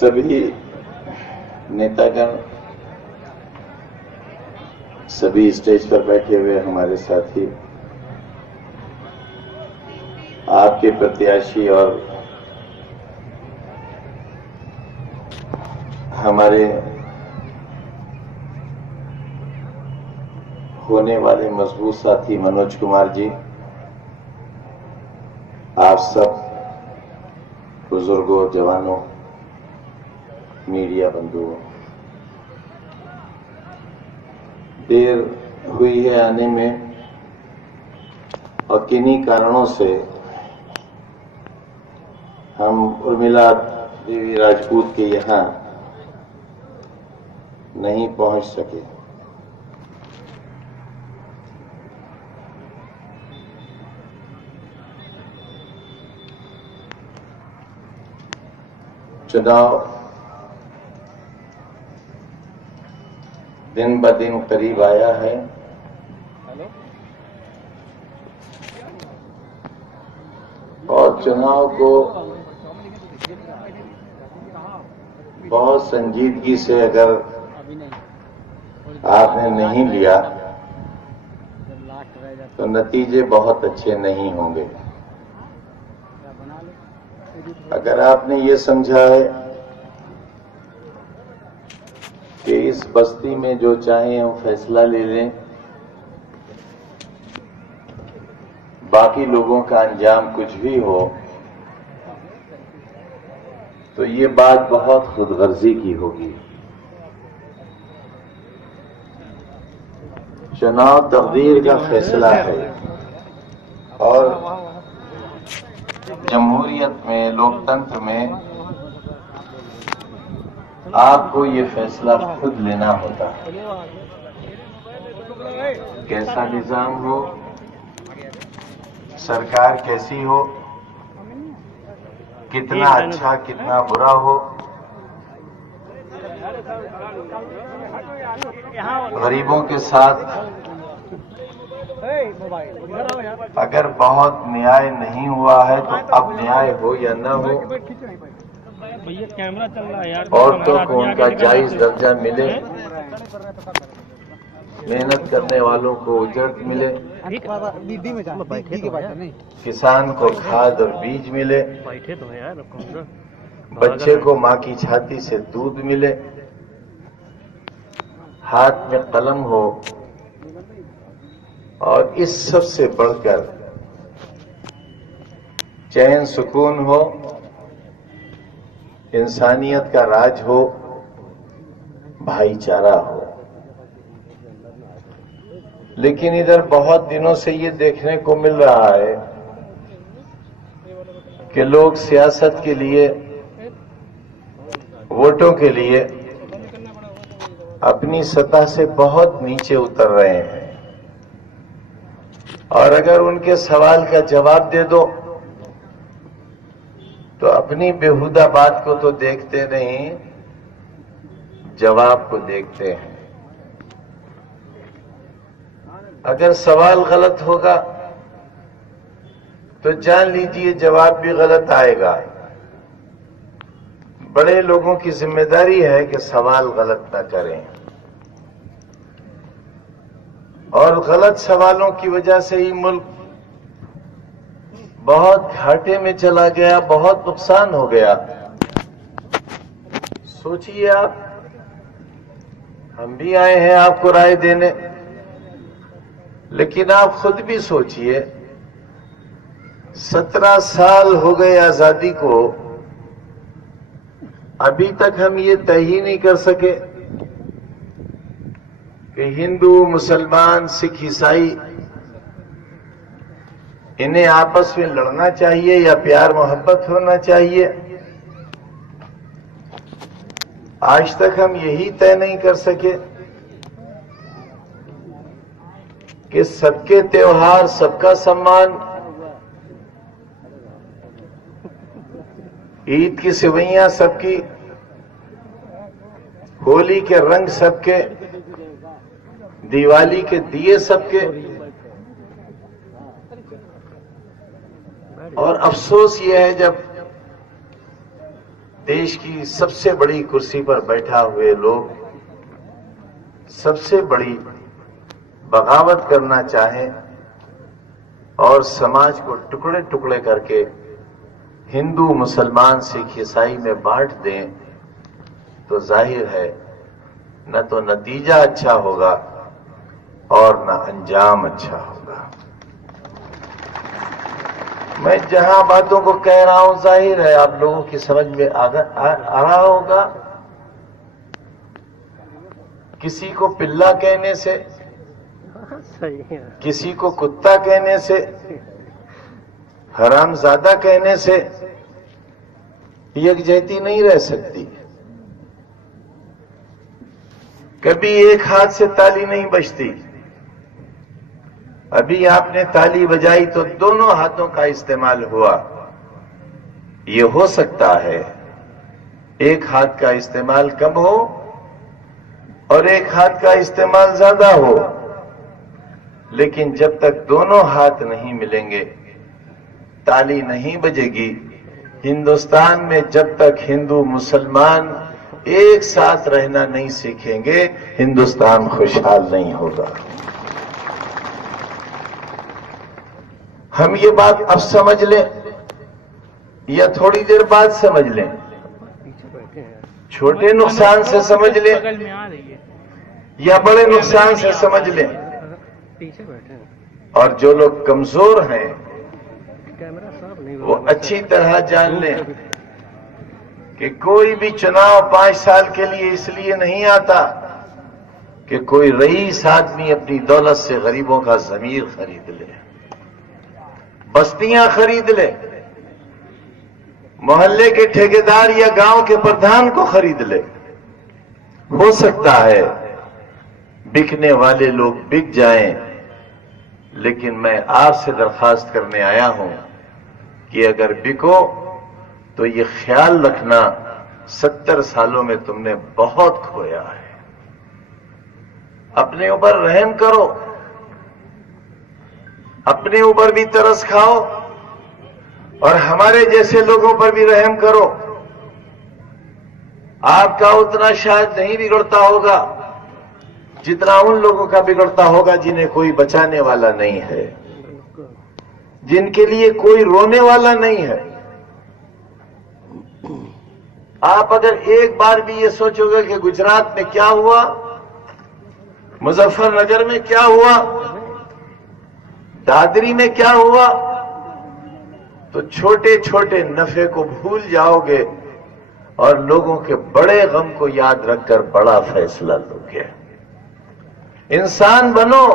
سبھی نیتاگن، سبھی اسٹیج پر بیٹھے ہوئے ہمارے ساتھی، آپ کے پرتیاشی اور ہمارے ہونے والے مضبوط ساتھی منوج کمار جی، آپ سب بزرگوں، جوانوں، میڈیا بندھوؤں، دیر ہوئی ہے آنے میں اور کنہیں کارنوں سے ہم ارملا دیوی راجپوت کے یہاں نہیں پہنچ سکے۔ چناؤ دن بدن قریب آیا ہے اور چناؤ کو بہت سنجیدگی سے اگر آپ نے نہیں لیا تو نتیجے بہت اچھے نہیں ہوں گے۔ اگر آپ نے یہ سمجھا ہے کہ اس بستی میں جو چاہیں ہم فیصلہ لے لیں، باقی لوگوں کا انجام کچھ بھی ہو، تو یہ بات بہت خود غرضی کی ہوگی۔ چناؤ تقدیر کا فیصلہ ہے اور جمہوریت میں، لوکتنتر میں آپ کو یہ فیصلہ خود لینا ہوتا ہے۔ کیسا نظام ہو، سرکار کیسی ہو، کتنا اچھا کتنا برا ہو، غریبوں کے ساتھ اگر بہت نیائے نہیں ہوا ہے تو اب نیائے ہو یا نہ ہو، عورتوں کو ان کا جائز درجہ ملے، محنت کرنے والوں کو اجرت ملے، کسان کو کھاد اور بیج ملے، بچے کو ماں کی چھاتی سے دودھ ملے، ہاتھ میں قلم ہو، اور اس سب سے بڑھ کر چین سکون ہو، انسانیت کا راج ہو، بھائی چارہ ہو۔ لیکن ادھر بہت دنوں سے یہ دیکھنے کو مل رہا ہے کہ لوگ سیاست کے لیے، ووٹوں کے لیے اپنی سطح سے بہت نیچے اتر رہے ہیں، اور اگر ان کے سوال کا جواب دے دو تو اپنی بیہودہ بات کو تو دیکھتے نہیں، جواب کو دیکھتے ہیں۔ اگر سوال غلط ہوگا تو جان لیجئے جواب بھی غلط آئے گا۔ بڑے لوگوں کی ذمہ داری ہے کہ سوال غلط نہ کریں، اور غلط سوالوں کی وجہ سے ہی ملک بہت گھاٹے میں چلا گیا، بہت نقصان ہو گیا۔ سوچئے آپ، ہم بھی آئے ہیں آپ کو رائے دینے، لیکن آپ خود بھی سوچئے، 17 سال ہو گئے آزادی کو، ابھی تک ہم یہ طے ہی نہیں کر سکے کہ ہندو، مسلمان، سکھ، عیسائی انہیں آپس میں لڑنا چاہیے یا پیار محبت ہونا چاہیے۔ آج تک ہم یہی طے نہیں کر سکے کہ سب کے تہوار، سب کا سمان، عید کی سوئیاں سب کی، ہولی کے رنگ سب کے، دیوالی کے دیے سب کے۔ اور افسوس یہ ہے جب देश की सबसे बड़ी कुर्सी पर बैठा हुए लोग सबसे बड़ी बगावत करना चाहें और समाज को टुकड़े टुकड़े करके हिंदू, मुसलमान, सिख, ईसाई में बांट दें, तो जाहिर है न तो नतीजा अच्छा होगा और न अंजाम अच्छा होगा। मैं जहां बातों को कह रहा हूं, जाहिर है आप लोगों की समझ में आ रहा होगा। किसी को पिल्ला कहने से, किसी को कुत्ता कहने से, हरामजादा कहने से यकजहती नहीं रह सकती। कभी एक हाथ से ताली नहीं बजती। अभी आपने ताली बजाई तो दोनों हाथों का इस्तेमाल हुआ। ये हो सकता है एक हाथ का इस्तेमाल कम हो और एक हाथ का इस्तेमाल ज्यादा हो, लेकिन जब तक दोनों हाथ नहीं मिलेंगे ताली नहीं बजेगी। हिंदुस्तान में जब तक हिंदू मुसलमान एक साथ रहना नहीं सीखेंगे, हिंदुस्तान खुशहाल नहीं होगा। हम ये बात अब समझ लें या थोड़ी देर बाद समझ लें, छोटे नुकसान से समझ लें या बड़े नुकसान से समझ लें। और जो लोग कमजोर हैं वो अच्छी तरह जान लें कि कोई भी चुनाव 5 साल के लिए इसलिए नहीं आता कि कोई रईस आदमी अपनी दौलत से गरीबों का ज़मीर खरीद ले, बस्तियां खरीद ले, मोहल्ले के ठेकेदार या गांव के प्रधान को खरीद ले। हो सकता है बिकने वाले लोग बिक जाएं, लेकिन मैं आपसे दरखास्त करने आया हूं कि अगर बिको तो ये ख्याल रखना 70 सालों में तुमने बहुत खोया है। अपने ऊपर रहम करो, अपने ऊपर भी तरस खाओ और हमारे जैसे लोगों पर भी रहम करो। आपका उतना शायद नहीं बिगड़ता होगा जितना उन लोगों का बिगड़ता होगा जिन्हें कोई बचाने वाला नहीं है, जिनके लिए कोई रोने वाला नहीं है। आप अगर एक बार भी ये सोचोगे कि गुजरात में क्या हुआ, मुजफ्फरनगर में क्या हुआ, दादरी में क्या हुआ, तो छोटे छोटे नफे को भूल जाओगे और लोगों के बड़े गम को याद रखकर बड़ा फैसला लोगे। इंसान बनो।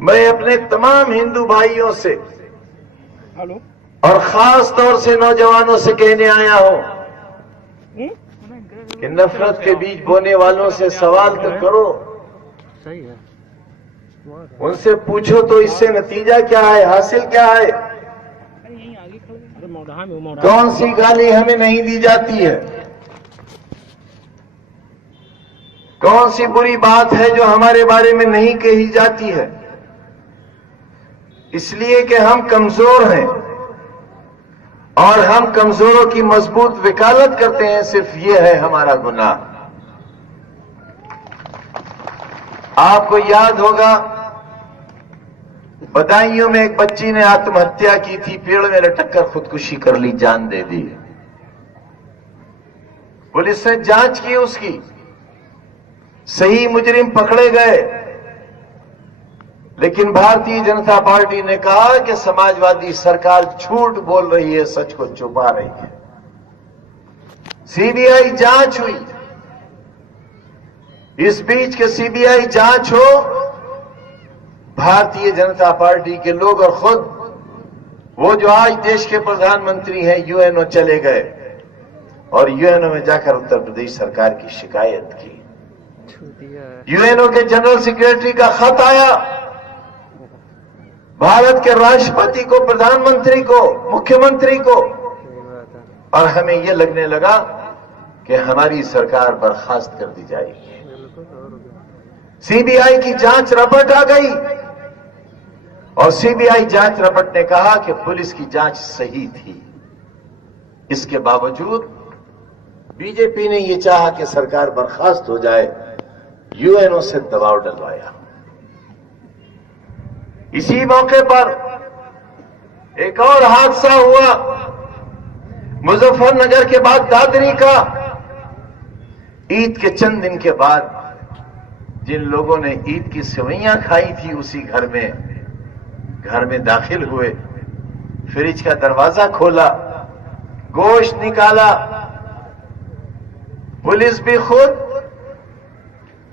मैं अपने तमाम हिंदू भाइयों से और खास तौर से नौजवानों से कहने आया हूं कि नफरत के बीज बोने वालों से सवाल तो करो, उनसे पूछो तो इससे नतीजा क्या है, हासिल क्या है। कौन सी गाली हमें नहीं दी जाती है, कौन सी बुरी बात है जो हमारे बारे में नहीं कही जाती है। इसलिए कि हम कमजोर हैं और हम कमजोरों की मजबूत वकालत करते हैं, सिर्फ ये है हमारा गुनाह। आपको याद होगा बदायूं में एक बच्ची ने आत्महत्या की थी, पेड़ में लटक कर खुदकुशी कर ली, जान दे दी। पुलिस ने जांच की, उसकी सही मुजरिम पकड़े गए, लेकिन भारतीय जनता पार्टी ने कहा कि समाजवादी सरकार झूठ बोल रही है, सच को छुपा रही है। सीबीआई जांच हुई। इस बीच के सीबीआई जांच हो, भारतीय जनता पार्टी के लोग और खुद वो जो आज देश के प्रधानमंत्री हैं यूएनओ चले गए और यूएनओ में जाकर उत्तर प्रदेश सरकार की शिकायत की। यूएनओ के जनरल सेक्रेटरी का खत आया, भारत के राष्ट्रपति को, प्रधानमंत्री को, मुख्यमंत्री को, और हमें यह लगने लगा कि हमारी सरकार बर्खास्त कर दी जाएगी। सीबीआई की जांच रिपोर्ट आ गई اور سی بی آئی جانچ رپورٹ نے کہا کہ پولیس کی جانچ صحیح تھی. اس کے باوجود بی جے پی نے یہ چاہا کہ سرکار برخاست ہو جائے, یو این او سے دباؤ ڈلوایا. اسی موقع پر ایک اور حادثہ ہوا مظفر نگر کے بعد دادری کا. عید کے چند دن کے بعد جن لوگوں نے عید کی سوئیاں کھائی تھی اسی گھر میں داخل ہوئے, فریج کا دروازہ کھولا, گوشت نکالا, پولیس بھی خود,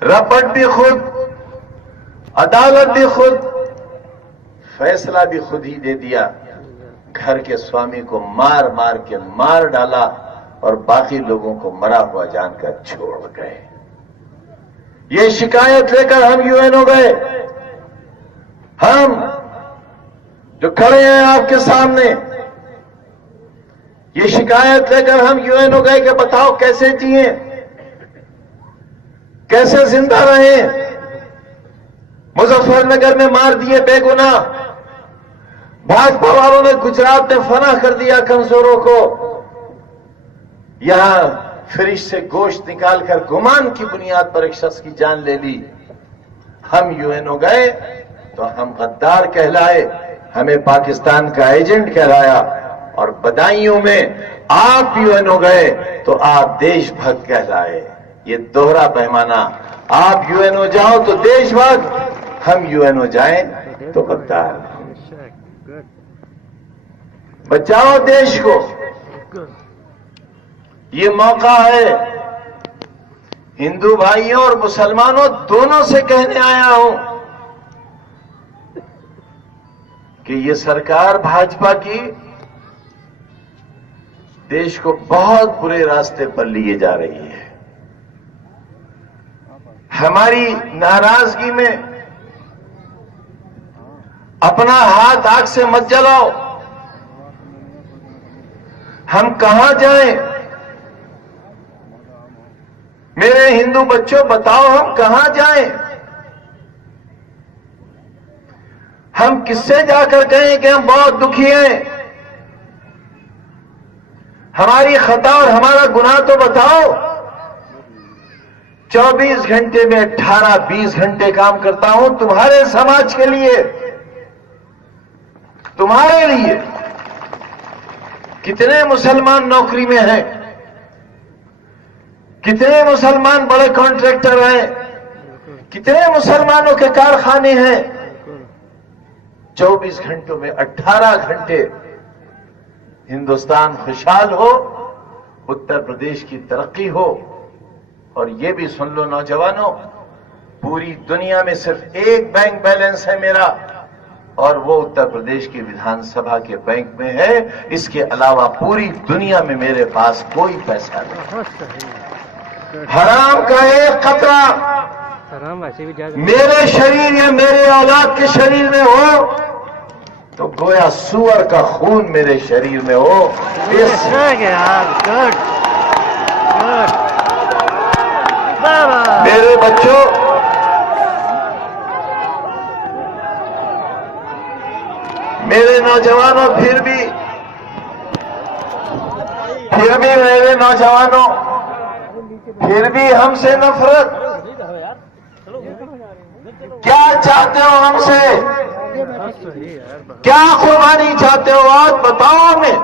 رپٹ بھی خود, عدالت بھی خود, فیصلہ بھی خود ہی دے دیا. گھر کے سوامی کو مار کے مار ڈالا اور باقی لوگوں کو مرا ہوا جان کر چھوڑ گئے. یہ شکایت لے کر ہم یو این او گئے. ہم جو کھڑے ہیں آپ کے سامنے, یہ شکایت لے کر ہم یو این او گئے کہ بتاؤ کیسے جیئیں, کیسے زندہ رہیں. مظفر نگر میں مار دیے بے گناہ, بھاجپا والوں نے گجرات میں فنا کر دیا کمزوروں کو, یہاں فریج سے گوشت نکال کر گمان کی بنیاد پر ایک شخص کی جان لے لی. ہم یو این او گئے تو ہم غدار کہلائے, ہمیں پاکستان کا ایجنٹ کہلایا, اور بدائیوں میں آپ یو این او گئے تو آپ دیش بھکت کہلائے. یہ دوہرا پیمانہ, آپ یو این او جاؤ تو دیش بھکت, ہم یو این او جائیں تو غدار. بچاؤ دیش کو. یہ موقع ہے ہندو بھائیوں اور مسلمانوں دونوں سے کہنے آیا ہوں کہ یہ سرکار بھاجپا کی دیش کو بہت برے راستے پر لیے جا رہی ہے. ہماری ناراضگی میں اپنا ہاتھ آگ سے مت جلاؤ. ہم کہاں جائیں؟ میرے ہندو بچوں بتاؤ ہم کہاں جائیں؟ ہم کس سے جا کر کہیں کہ ہم بہت دکھی ہیں؟ ہماری خطا اور ہمارا گناہ تو بتاؤ. 24 گھنٹے میں 18-20 گھنٹے کام کرتا ہوں تمہارے سماج کے لیے, تمہارے لیے. کتنے مسلمان نوکری میں ہیں, کتنے مسلمان بڑے کانٹریکٹر ہیں, کتنے مسلمانوں کے کارخانے ہیں. 24 گھنٹوں میں 18 گھنٹے ہندوستان خوشحال ہو, اتر پردیش کی ترقی ہو. اور یہ بھی سن لو نوجوانوں, پوری دنیا میں صرف ایک بینک بیلنس ہے میرا, اور وہ اتر پردیش کی ویدھان سبھا کے بینک میں ہے. اس کے علاوہ پوری دنیا میں میرے پاس کوئی پیسہ نہیں. حرام کا ایک قطرہ میرے شریر یا میرے اولاد کے شریر میں ہو تو گویا سور کا خون میرے شریر میں ہو. میرے بچوں, میرے نوجوانوں, پھر بھی میرے نوجوانوں, پھر بھی ہم سے نفرت کیا چاہتے ہو؟ ہم سے کیا قربانی چاہتے ہو؟ آج بتاؤ ہمیں.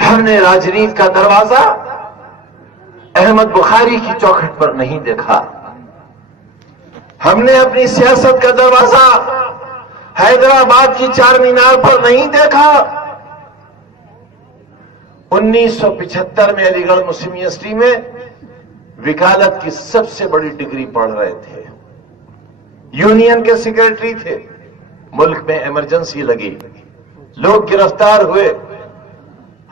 ہم نے راجنیت کا دروازہ احمد بخاری کی چوکھٹ پر نہیں دیکھا. ہم نے اپنی سیاست کا دروازہ حیدرآباد کی چار مینار پر نہیں دیکھا. 1975 میں علی گڑھ مسلم یونیورسٹی میں وکالت کی سب سے بڑی ڈگری پڑھ رہے تھے, یونین کے سیکرٹری تھے. ملک میں ایمرجنسی لگی, لوگ گرفتار ہوئے,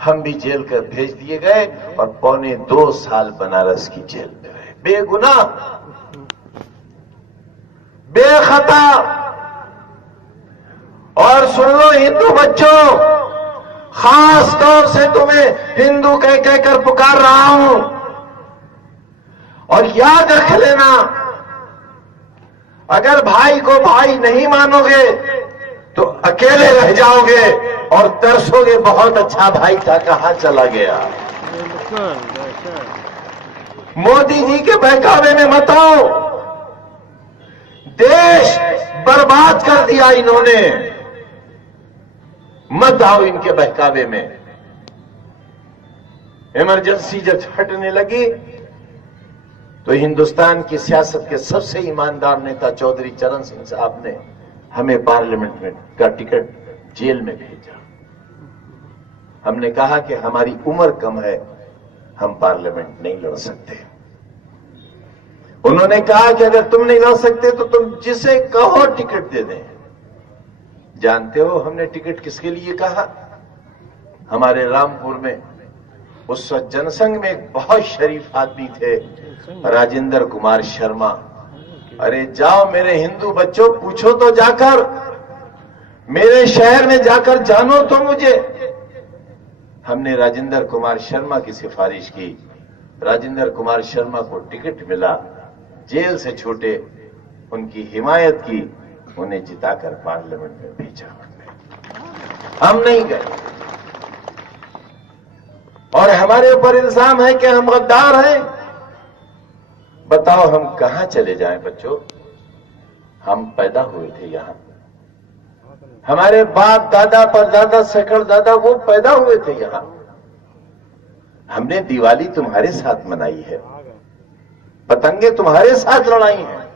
ہم بھی جیل کر بھیج دیے گئے اور 2.25 سال بنارس کی جیل میں رہے, بے گناہ, بے خطا. اور سن لو ہندو بچوں, خاص طور سے تمہیں ہندو کہہ کر پکار رہا ہوں, اور یاد رکھ لینا اگر بھائی کو بھائی نہیں مانو گے تو اکیلے رہ جاؤ گے اور ترسو گے بہت اچھا بھائی تھا کہاں چلا گیا. مودی جی کے بہکاوے میں مت آؤ. دیش برباد کر دیا انہوں نے. مت آؤ ان کے بہکاوے میں. ایمرجنسی جب ہٹنے لگی تو ہندوستان کی سیاست کے سب سے ایماندار نیتا چودھری چرن سنگھ صاحب نے ہمیں پارلیمنٹ میں کا ٹکٹ جیل میں بھیجا. ہم نے کہا کہ ہماری عمر کم ہے, ہم پارلیمنٹ نہیں لڑ سکتے. انہوں نے کہا کہ اگر تم نہیں لڑ سکتے تو تم جسے کہو ٹکٹ دے دیں. جانتے ہو ہم نے ٹکٹ کس کے لیے کہا؟ ہمارے رامپور میں اس وقت جن سنگھ میں ایک بہت شریف آدمی تھے, راجندر کمار شرما. ارے جاؤ میرے ہندو بچوں, پوچھو تو جا کر, میرے شہر میں جا کر جانو تو مجھے. ہم نے راجندر کمار شرما کی سفارش کی. راجندر کمار شرما کو ٹکٹ ملا, جیل سے چھوٹے, ان کی حمایت کی, انہیں جتا کر پارلیمنٹ میں بھیجا. ہم نہیں گئے اور ہمارے اوپر الزام ہے کہ ہم غدار ہیں. بتاؤ ہم کہاں چلے جائیں بچوں؟ ہم پیدا ہوئے تھے یہاں, ہمارے باپ دادا پردادا سکڑ دادا وہ پیدا ہوئے تھے یہاں. ہم نے دیوالی تمہارے ساتھ منائی ہے, پتنگیں تمہارے ساتھ لڑائی ہیں,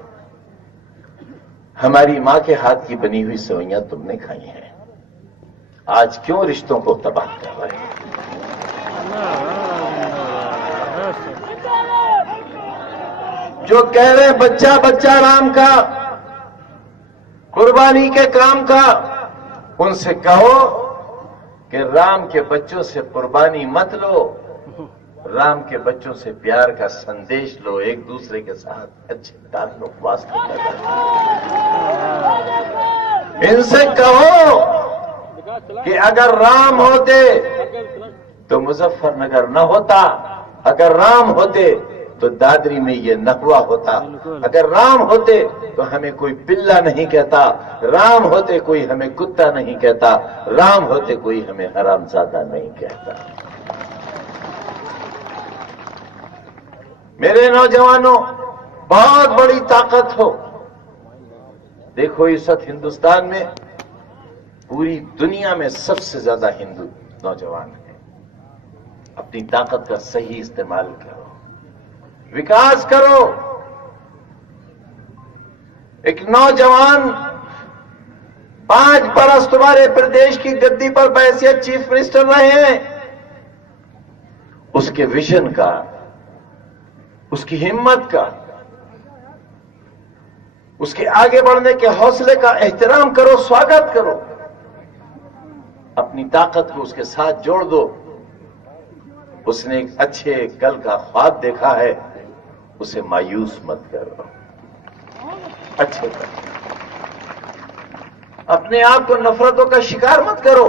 ہماری ماں کے ہاتھ کی بنی ہوئی سوئیاں تم نے کھائی ہیں. آج کیوں رشتوں کو تباہ کر رہے ہیں؟ جو کہہ رہے ہیں بچہ بچہ رام کا, قربانی کے کام کا, ان سے کہو کہ رام کے بچوں سے قربانی مت لو, رام کے بچوں سے پیار کا سندیش لو, ایک دوسرے کے ساتھ اچھے تعلق واسطے پیدا کرو. ان سے کہو کہ اگر رام ہوتے تو مظفر نگر نہ ہوتا, اگر رام ہوتے تو دادری میں یہ نہ ہوا ہوتا, اگر رام ہوتے تو ہمیں کوئی پلا نہیں کہتا, رام ہوتے کوئی ہمیں کتا نہیں کہتا, رام ہوتے کوئی ہمیں حرامزادہ نہیں کہتا. میرے نوجوانوں, بہت بڑی طاقت ہو. دیکھو اس وقت ہندوستان میں, پوری دنیا میں سب سے زیادہ ہندو نوجوان ہیں. اپنی طاقت کا صحیح استعمال کرو, وکاس کرو. ایک نوجوان 5 برس تمہارے پردیش کی گدی پر بحیثیت چیف منسٹر رہے ہیں. اس کے ویژن کا, اس کی ہمت کا, اس کے آگے بڑھنے کے حوصلے کا احترام کرو, سواگت کرو. اپنی طاقت کو اس کے ساتھ جوڑ دو. اس نے ایک اچھے کل کا خواب دیکھا ہے, اسے مایوس مت کرو, اچھے کل. اپنے آپ کو نفرتوں کا شکار مت کرو.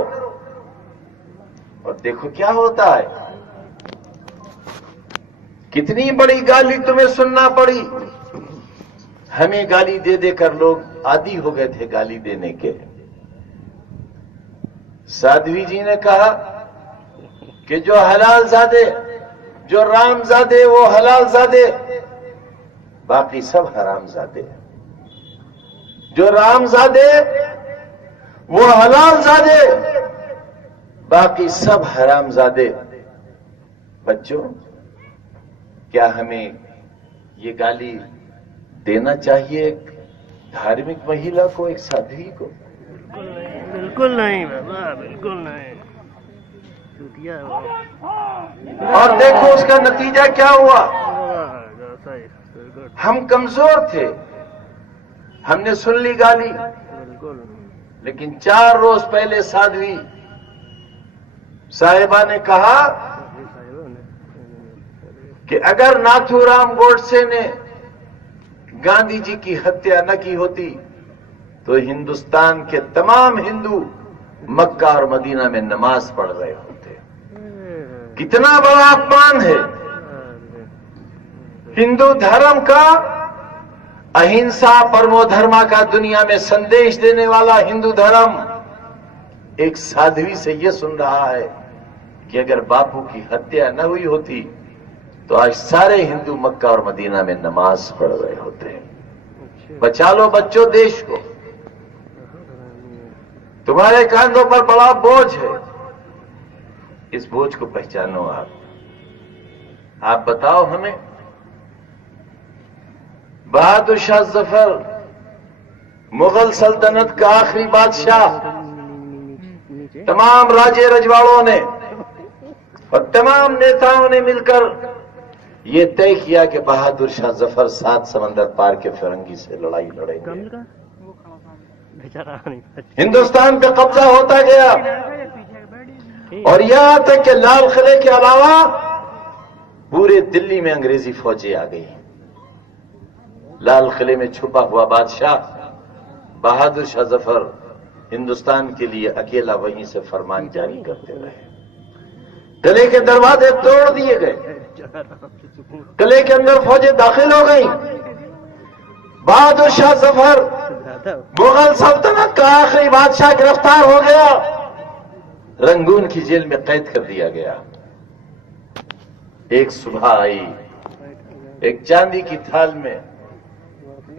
اور دیکھو کیا ہوتا ہے, کتنی بڑی گالی تمہیں سننا پڑی. ہمیں گالی دے دے کر لوگ عادی ہو گئے تھے گالی دینے کے. سادھوی جی نے کہا کہ جو حلال زادے, جو رام زادے وہ حلال زادے, باقی سب حرام زادے. جو رام زادے وہ حلال زادے, باقی سب حرام زادے. بچوں, کیا ہمیں یہ گالی دینا چاہیے ایک دھارمک مہیلا کو, ایک سادھوی کو؟ بالکل نہیں بابا, بالکل نہیں. اور دیکھو اس کا نتیجہ کیا ہوا. ہم کمزور تھے, ہم نے سن لی گالی, لیکن 4 روز پہلے سادھوی صاحبہ نے کہا کہ اگر ناتھو رام گوڈسے نے گاندھی جی کی ہتیا نہ کی ہوتی تو ہندوستان کے تمام ہندو مکہ اور مدینہ میں نماز پڑھ رہے ہوتے. کتنا بڑا اپمان ہے ہندو دھرم کا. अहिंसा परमो धर्मा का दुनिया में संदेश देने वाला हिंदू धर्म एक साध्वी से यह सुन रहा है कि अगर बापू की हत्या न हुई होती तो आज सारे हिंदू मक्का और मदीना में नमाज पढ़ रहे होते। बचा लो बच्चों देश को, तुम्हारे कांधों पर बड़ा बोझ है, इस बोझ को पहचानो। आप बताओ हमें, बहादुर शाह जफर मुगल सल्तनत का आखिरी बादशाह, तमाम राजे रजवाड़ों ने और तमाम नेताओं ने मिलकर ये तय किया कि बहादुर शाह जफर 7 समंदर पार के फिरंगी से लड़ाई लड़ेंगे। हिंदुस्तान पे कब्जा होता गया और यहां तक कि लाल किले के अलावा पूरे दिल्ली में अंग्रेजी फौजें आ गई। लाल किले में छुपा हुआ बादशाह बहादुर शाह जफर हिंदुस्तान के लिए अकेला वहीं से फरमान जारी करते रहे। किले के दरवाजे तोड़ दिए गए, किले के अंदर फौजें दाखिल हो गई। बहादुर शाह जफर मुगल सल्तनत का आखिरी बादशाह गिरफ्तार हो गया, रंगून की जेल में कैद कर दिया गया। एक सुबह आई, एक चांदी की थाल में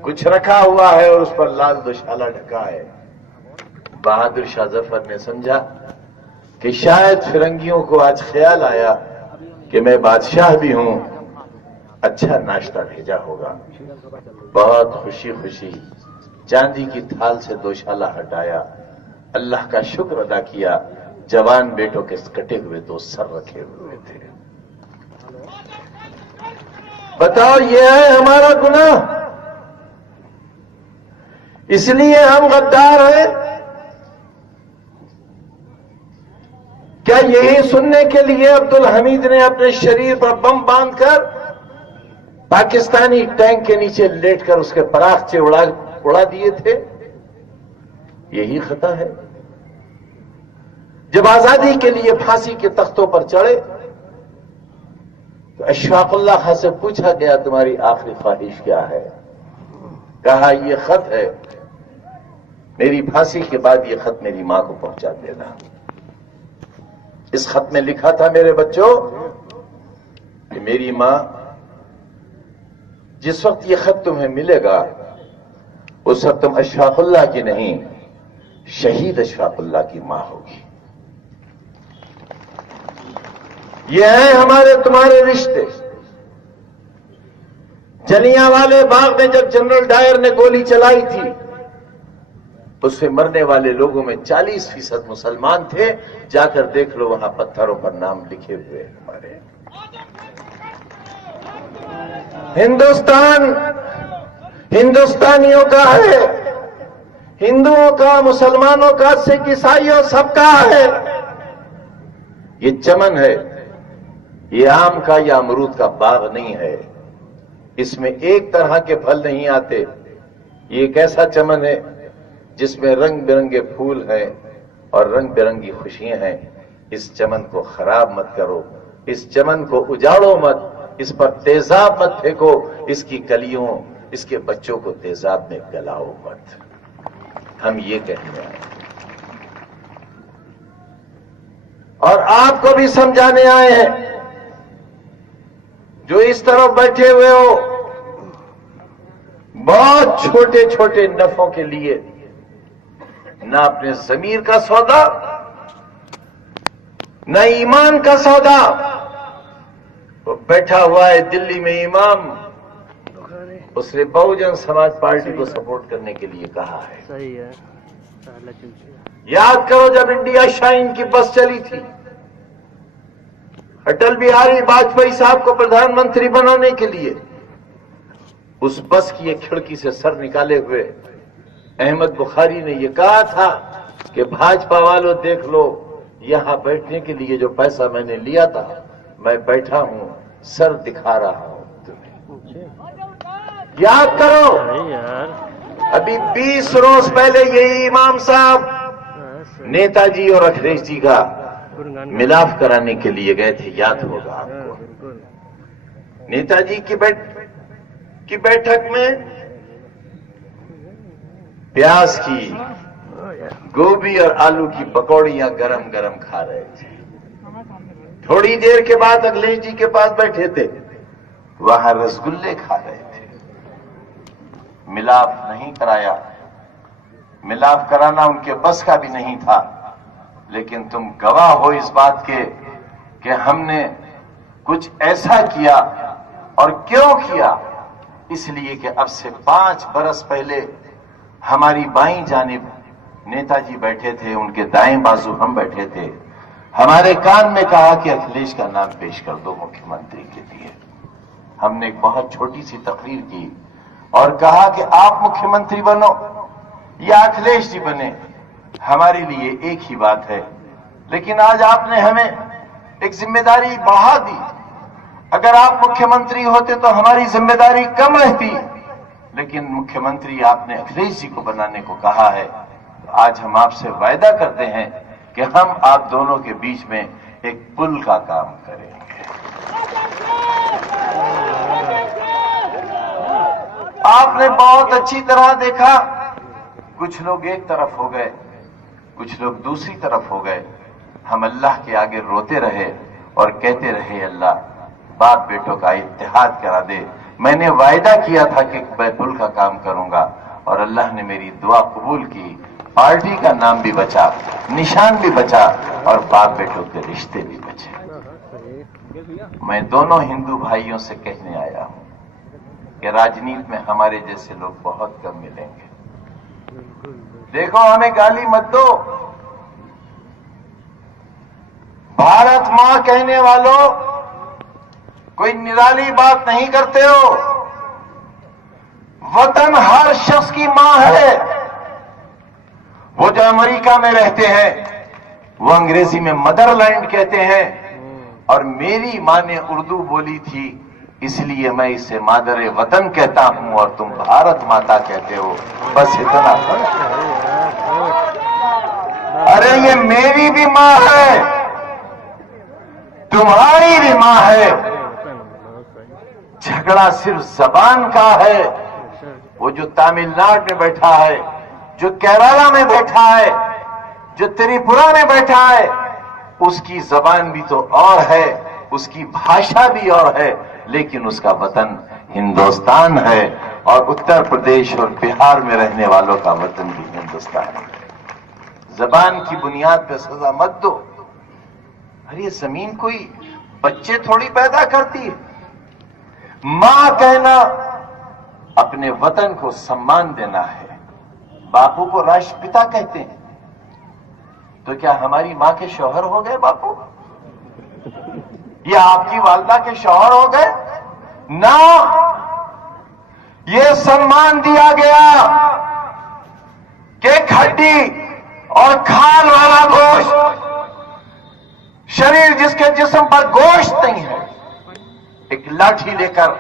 कुछ रखा हुआ है और उस पर लाल दुशाला ढका है। बहादुर शाह जफर ने समझा कि शायद फिरंगियों को आज ख्याल आया कि मैं बादशाह भी हूं, अच्छा नाश्ता भेजा होगा। बहुत खुशी खुशी चांदी की थाल से दोशाला हटाया, अल्लाह का शुक्र अदा किया, जवान बेटों के कटे हुए 2 सर रखे हुए थे। बताओ ये है हमारा गुनाह, इसलिए हम गद्दार हैं? क्या यही सुनने के लिए अब्दुल हमीद ने अपने शरीर पर बम बांधकर पाकिस्तानी टैंक के नीचे लेटकर उसके पराखचे उड़ा दिए थे? यही खता है। जब आजादी के लिए फांसी के तख्तों पर चढ़े तो अशफाकुल्लाह खां से पूछा गया, तुम्हारी आखिरी ख्वाहिश क्या है? कहा, यह खत है, मेरी फांसी के बाद यह खत मेरी मां को पहुंचा देना। इस खत में लिखा था, मेरे बच्चों, कि मेरी मां, जिस वक्त यह खत तुम्हें मिलेगा उस वक्त तुम अशफाकुल्लाह की नहीं, शहीद अशफाकुल्लाह की मां होगी। ये है हमारे तुम्हारे रिश्ते। जलियांवाले बाग में जब जनरल डायर ने गोली चलाई थी, उससे मरने वाले लोगों में 40% मुसलमान थे। जाकर देख लो, वहां पत्थरों पर नाम लिखे हुए हमारे। हिंदुस्तान हिंदुस्तानियों का है, हिंदुओं का, मुसलमानों का, सिख ईसाइयों सबका है। ये चमन है, ये आम का या अमरूद का बाग नहीं है, इसमें एक तरह के फल नहीं आते। ये एक ऐसा चमन है जिसमें रंग बिरंगे फूल हैं और रंग बिरंगी खुशियां हैं। इस चमन को खराब मत करो, इस चमन को उजाड़ो मत, इस पर तेजाब मत फेंको, इसकी कलियों, इसके बच्चों को तेजाब में गलाओ मत। हम ये कहने आए और आपको भी समझाने आए हैं। जो इस तरफ बैठे हुए हो, बहुत छोटे छोटे नफों के लिए ना अपने जमीर का सौदा, न ईमान का सौदा। वो बैठा हुआ है दिल्ली में इमाम, उसने बहुजन समाज पार्टी को सपोर्ट करने के लिए कहा है। सही है। याद करो, जब इंडिया शाइन की बस चली थी, अटल बिहारी वाजपेयी साहब को प्रधानमंत्री बनाने के लिए, उस बस की एक खिड़की से सर निकाले हुए अहमद बुखारी ने यह कहा था कि भाजपा वालों देख लो, यहां बैठने के लिए जो पैसा मैंने लिया था, मैं बैठा हूं, सर दिखा रहा हूं तुम्हें। याद करो, अभी 20 रोज पहले यही इमाम साहब नेताजी और अखिलेश जी का मिलाप कराने के लिए गए थे, याद होगा आपको। नेताजी की बैठक में प्याज की, गोभी और आलू की पकौड़ियां गरम गरम खा रहे थे। थोड़ी देर के बाद अखिलेश जी के पास बैठे थे, वहां रसगुल्ले खा रहे थे। मिलाप नहीं कराया, मिलाप कराना उनके बस का भी नहीं था, लेकिन तुम गवाह हो इस बात के कि हमने कुछ ऐसा किया। और क्यों किया? इसलिए कि अब से 5 बरस पहले हमारी बाईं जानिब नेताजी बैठे थे, उनके दाएं बाजू हम बैठे थे। हमारे कान में कहा कि अखिलेश का नाम पेश कर दो मुख्यमंत्री के लिए। हमने एक बहुत छोटी सी तकरीर की और कहा कि आप मुख्यमंत्री बनो या अखिलेश जी बने, हमारे लिए एक ही बात है। लेकिन आज आपने हमें एक जिम्मेदारी बढ़ा दी। अगर आप मुख्यमंत्री होते तो हमारी जिम्मेदारी कम रहती, लेकिन मुख्यमंत्री आपने अखिलेश जी को बनाने को कहा है। तो आज हम आपसे वायदा करते हैं कि हम आप दोनों के बीच में एक पुल का काम करेंगे। आपने बहुत अच्छी तरह देखा, कुछ लोग एक तरफ हो गए, कुछ लोग दूसरी तरफ हो गए। हम अल्लाह के आगे रोते रहे और कहते रहे, अल्लाह बाप बेटों का इत्तेहाद करा दे। मैंने वायदा किया था कि मैं पुल का काम करूंगा और अल्लाह ने मेरी दुआ कबूल की। पार्टी का नाम भी बचा, निशान भी बचा और बाप बेटों के रिश्ते भी बचे। मैं दोनों हिंदू भाइयों से कहने आया हूं कि राजनीति में हमारे जैसे लोग बहुत कम मिलेंगे। देखो, हमें गाली मत दो। भारत मां कहने वालों कोई निराली बात नहीं करते हो। वतन हर शख्स की मां है। वो जो अमेरिका में रहते हैं वो अंग्रेजी में मदरलैंड कहते हैं, और मेरी मां ने उर्दू बोली थी, इसलिए मैं इसे मादर वतन कहता हूं और तुम भारत माता कहते हो। बस इतना। अरे ये मेरी भी मां है, तुम्हारी भी मां है। झगड़ा सिर्फ जबान का है। वो जो तमिलनाडु में बैठा है, जो केरला में बैठा है, जो त्रिपुरा में बैठा है, उसकी जबान भी तो और है, उसकी भाषा भी और है, लेकिन उसका वतन हिंदुस्तान है। और उत्तर प्रदेश और बिहार में रहने वालों का वतन भी हिंदुस्तान है। जबान की बुनियाद पर सजा मत दो। अरे ये जमीन कोई बच्चे थोड़ी पैदा करती है। मां कहना अपने वतन को सम्मान देना है। बापू को राष्ट्रपिता कहते हैं, तो क्या हमारी मां के शौहर हो गए बापू? या आपकी वालदा के शौहर हो गए? ना, ये सम्मान दिया गया कि हड्डी और खाल वाला गोश्त, शरीर जिसके जिस्म पर गोश्त नहीं है, एक लाठी लेकर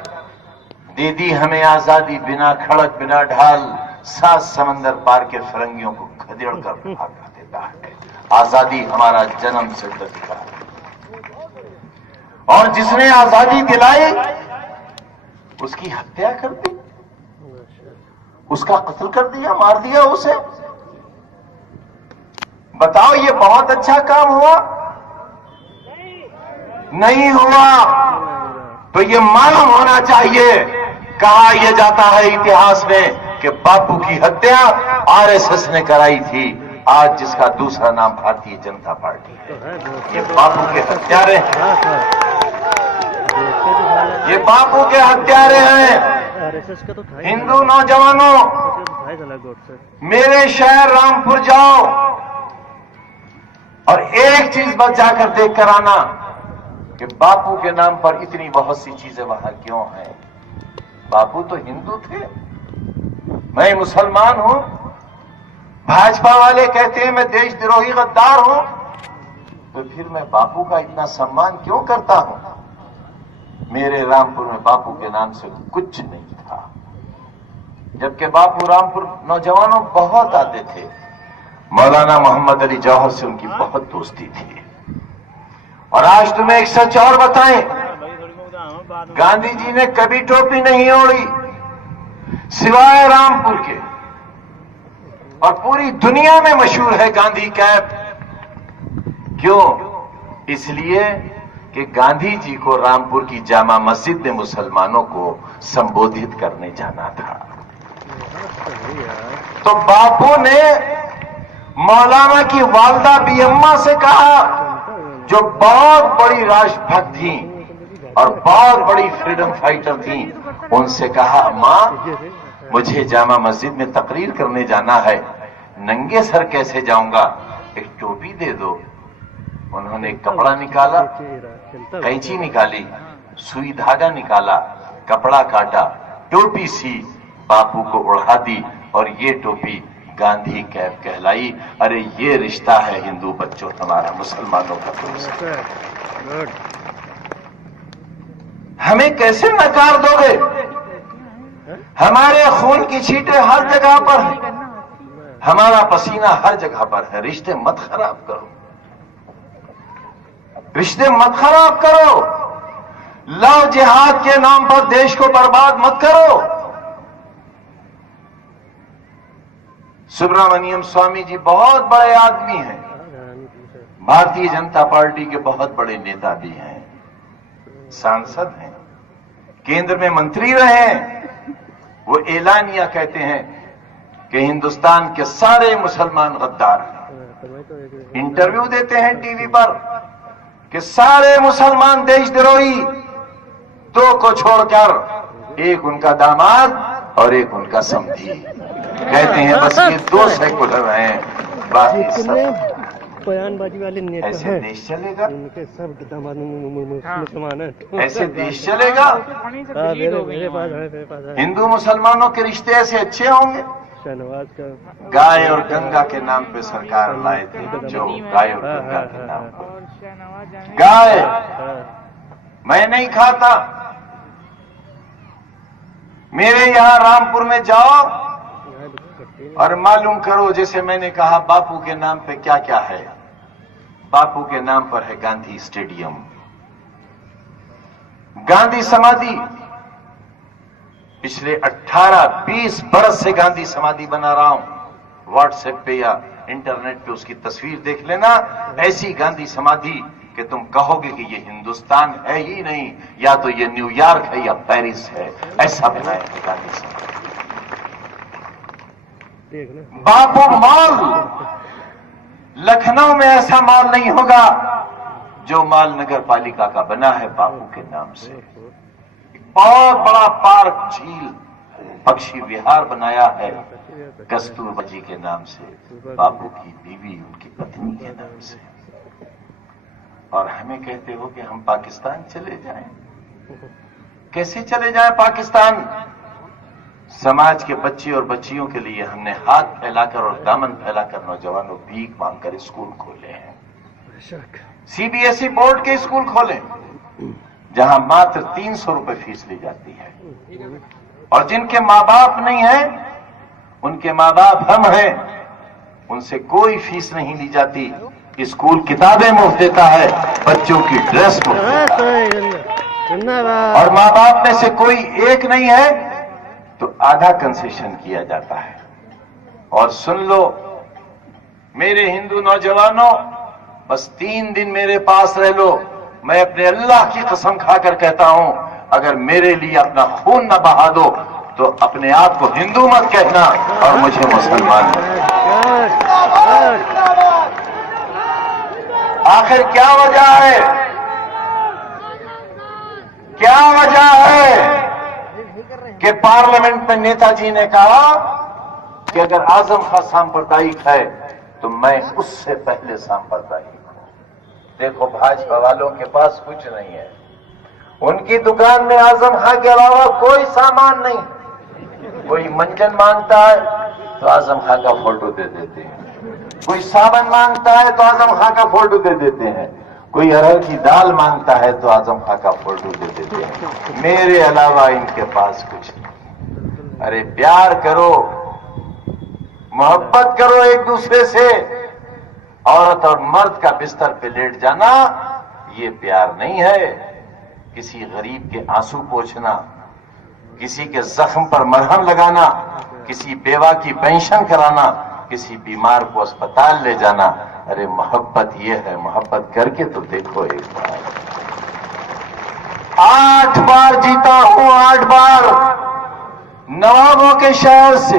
दे दी हमें आजादी। बिना खड़क बिना ढाल 7 समंदर पार के फिरंगियों को खदेड़ कर भागा देता है। आजादी हमारा जन्म सिद्ध अधिकार है। और जिसने आजादी दिलाई उसकी हत्या कर दी, उसका कत्ल कर दिया, मार दिया उसे। बताओ ये बहुत अच्छा काम हुआ? नहीं हुआ। तो ये मालूम होना चाहिए। कहा यह जाता है इतिहास में कि बापू की हत्या आरएसएस ने कराई थी। आज जिसका दूसरा नाम भारतीय जनता पार्टी है। ये बापू के हत्यारे हैं, ये बापू के हत्यारे हैं। हिंदू नौजवानों, मेरे शहर रामपुर जाओ और एक चीज बस जाकर देख कर आना कि बापू के नाम पर इतनी बहुत सी चीजें वहां क्यों हैं। बापू तो हिंदू थे, मैं मुसलमान हूं। भाजपा वाले कहते हैं मैं देशद्रोही गद्दार हूं, तो फिर मैं बापू का इतना सम्मान क्यों करता हूं? मेरे रामपुर में बापू के नाम से कुछ नहीं था, जबकि बापू रामपुर नौजवानों बहुत आते थे। मौलाना मोहम्मद अली जौहर से उनकी बहुत दोस्ती थी। और आज तुम्हें एक सच और बताएं, गांधी जी ने कभी टोपी नहीं ओढ़ी सिवाय रामपुर के। اور پوری دنیا میں مشہور ہے گاندھی کیپ. کیوں؟ اس لیے کہ گاندھی جی کو رامپور کی جامع مسجد میں مسلمانوں کو سمبودھت کرنے جانا تھا. تو باپو نے مولانا کی والدہ بی اما سے کہا، جو بہت بڑی راش بھکت تھیں اور بہت بڑی فریڈم فائٹر تھیں، ان سے کہا، اماں مجھے جامع مسجد میں تقریر کرنے جانا ہے، ننگے سر کیسے جاؤں گا، ایک ٹوپی دے دو. انہوں نے ایک کپڑا نکالا، قینچی نکالی، سوئی دھاگا نکالا، کپڑا کاٹا، ٹوپی سی، باپو کو اڑا دی، اور یہ ٹوپی گاندھی کیپ کہلائی. ارے یہ رشتہ ہے ہندو بچوں ہمارا مسلمانوں کا دوست. ہمیں کیسے نکار دو گے؟ ہمارے خون کی چھینٹیں ہر جگہ پر ہیں، ہمارا پسینہ ہر جگہ پر ہے. رشتے مت خراب کرو، رشتے مت خراب کرو. لو جہاد کے نام پر دیش کو برباد مت کرو. سبرامنیم سوامی جی بہت بڑے آدمی ہیں، بھارتیہ جنتا پارٹی کے بہت بڑے نیتا بھی ہیں، سانسد ہیں، کیندر میں منتری رہے ہیں. وہ اعلانیہ کہتے ہیں کہ ہندوستان کے سارے مسلمان غدار ہیں. انٹرویو دیتے ہیں ٹی وی پر کہ سارے مسلمان دیش دروہی، دو کو چھوڑ کر، ایک ان کا داماد اور ایک ان کا سمدھی. کہتے ہیں بس یہ دو سیکولر ہیں، باقی سب. بیان بازی والے نیتا ایسے ہیں، دیش چلے گا؟ ان کے سب داماد مسلمان ہیں. ایسے دیش چلے گا؟ میرے پاس ہے. ہندو مسلمانوں کے رشتے ایسے اچھے ہوں گے؟ شہنواز کا گائے اور گنگا کے نام پہ سرکار لائے تھے، جو گائے اور گنگا کے نام پر. گائے میں نہیں کھاتا. میرے یہاں رامپور میں جاؤ اور معلوم کرو، جیسے میں نے کہا باپو کے نام پہ کیا کیا ہے. باپو کے نام پر ہے گاندھی اسٹیڈیم، گاندھی سمادھی. پچھلے 18-20 برس سے گاندھی سمادھی بنا رہا ہوں. واٹس ایپ پہ یا انٹرنیٹ پہ اس کی تصویر دیکھ لینا. ایسی گاندھی سمادھی کہ تم کہو گے کہ یہ ہندوستان ہے ہی نہیں، یا تو یہ نیو یارک ہے یا پیرس ہے. ایسا بنایا ہے گاندھی سمادھی. باپو مال، لکھنؤ میں ایسا مال نہیں ہوگا جو مال نگر پالیکا کا بنا ہے باپو کے نام سے. بہت بڑا پارک، جھیل، پکشی وہار بنایا ہے کستوربا جی کے نام سے، باپو کی بیوی، ان کی پتنی کے نام سے. اور ہمیں کہتے ہو کہ ہم پاکستان چلے جائیں. کیسے چلے جائیں پاکستان؟ سماج کے بچے اور بچیوں کے لیے ہم نے ہاتھ پھیلا کر اور دامن پھیلا کر نوجوانوں بھیک مانگ کر اسکول کھولے ہیں. C B S E board کے اسکول کھولے جہاں ماتر 300 روپے فیس لی جاتی ہے. اور جن کے ماں باپ نہیں ہیں، ان کے ماں باپ ہم ہیں، ان سے کوئی فیس نہیں لی جاتی. اسکول کتابیں مفت دیتا ہے، بچوں کی ڈریس مفت دیتا ہے. اور ماں باپ میں سے کوئی ایک نہیں ہے تو آدھا کنسیشن کیا جاتا ہے. اور سن لو میرے ہندو نوجوانوں، بس 3 دن میرے پاس رہ لو. میں اپنے اللہ کی قسم کھا کر کہتا ہوں، اگر میرے لیے اپنا خون نہ بہا دو تو اپنے آپ کو ہندو مت کہنا اور مجھے مسلمان مت. آخر کیا وجہ ہے؟ کیا وجہ ہے کہ پارلیمنٹ میں نیتا جی نے کہا کہ اگر اعظم خاں سامپردائک ہے تو میں اس سے پہلے سامپردائک ہوں. دیکھو بھاجپا والوں کے پاس کچھ نہیں ہے. ان کی دکان میں اعظم خاں کے علاوہ کوئی سامان نہیں. کوئی منجن مانگتا ہے تو اعظم خاں کا فوٹو دے دیتے ہیں، کوئی صابن مانگتا ہے تو اعظم خاں کا فوٹو دے دیتے ہیں، کوئی ارہر کی دال مانگتا ہے تو اعظم خاں کا فوٹو دے دیتے ہیں. میرے علاوہ ان کے پاس کچھ نہیں. ارے پیار کرو، محبت کرو ایک دوسرے سے. عورت اور مرد کا بستر پہ لیٹ جانا یہ پیار نہیں ہے. کسی غریب کے آنسو پوچھنا، کسی کے زخم پر مرہم لگانا، کسی بیوہ کی پینشن کرانا، किसी बीमार को अस्पताल ले जाना, अरे मोहब्बत ये है, मोहब्बत करके तो देखो एक बार। 8 बार जीता हूं, 8 बार नवाबों के शहर से,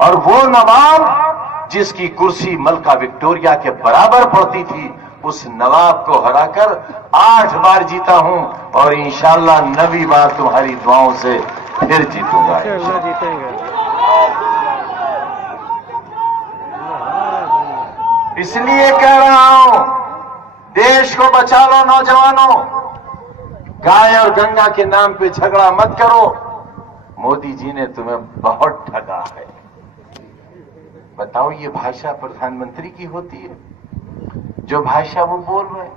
और वो नवाब जिसकी कुर्सी मलका विक्टोरिया के बराबर पड़ती थी, उस नवाब को हराकर 8 बार जीता हूं, और इंशाअल्लाह 9वीं बार तुम्हारी दुआओं से फिर जीतूंगा। इसलिए कह रहा हूं, देश को बचा लो नौजवानों, गाय और गंगा के नाम पे झगड़ा मत करो। मोदी जी ने तुम्हें बहुत ठगा है। बताओ, ये भाषा प्रधानमंत्री की होती है? जो भाषा वो बोल रहे हैं,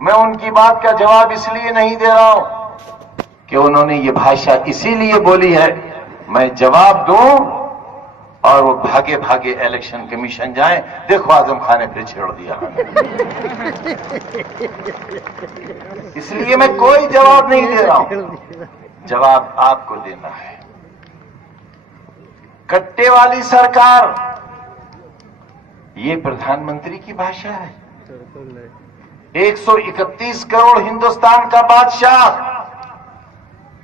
मैं उनकी बात का जवाब इसलिए नहीं दे रहा हूं कि उन्होंने ये भाषा इसीलिए बोली है। मैं जवाब दूं और वो भागे भागे इलेक्शन कमीशन जाएं, देखो आजम खान ने फिर छेड़ दिया। इसलिए मैं कोई जवाब नहीं दे रहा हूं, जवाब आपको देना है। कट्टे वाली सरकार, ये प्रधानमंत्री की भाषा है। 131 करोड़ हिंदुस्तान का बादशाह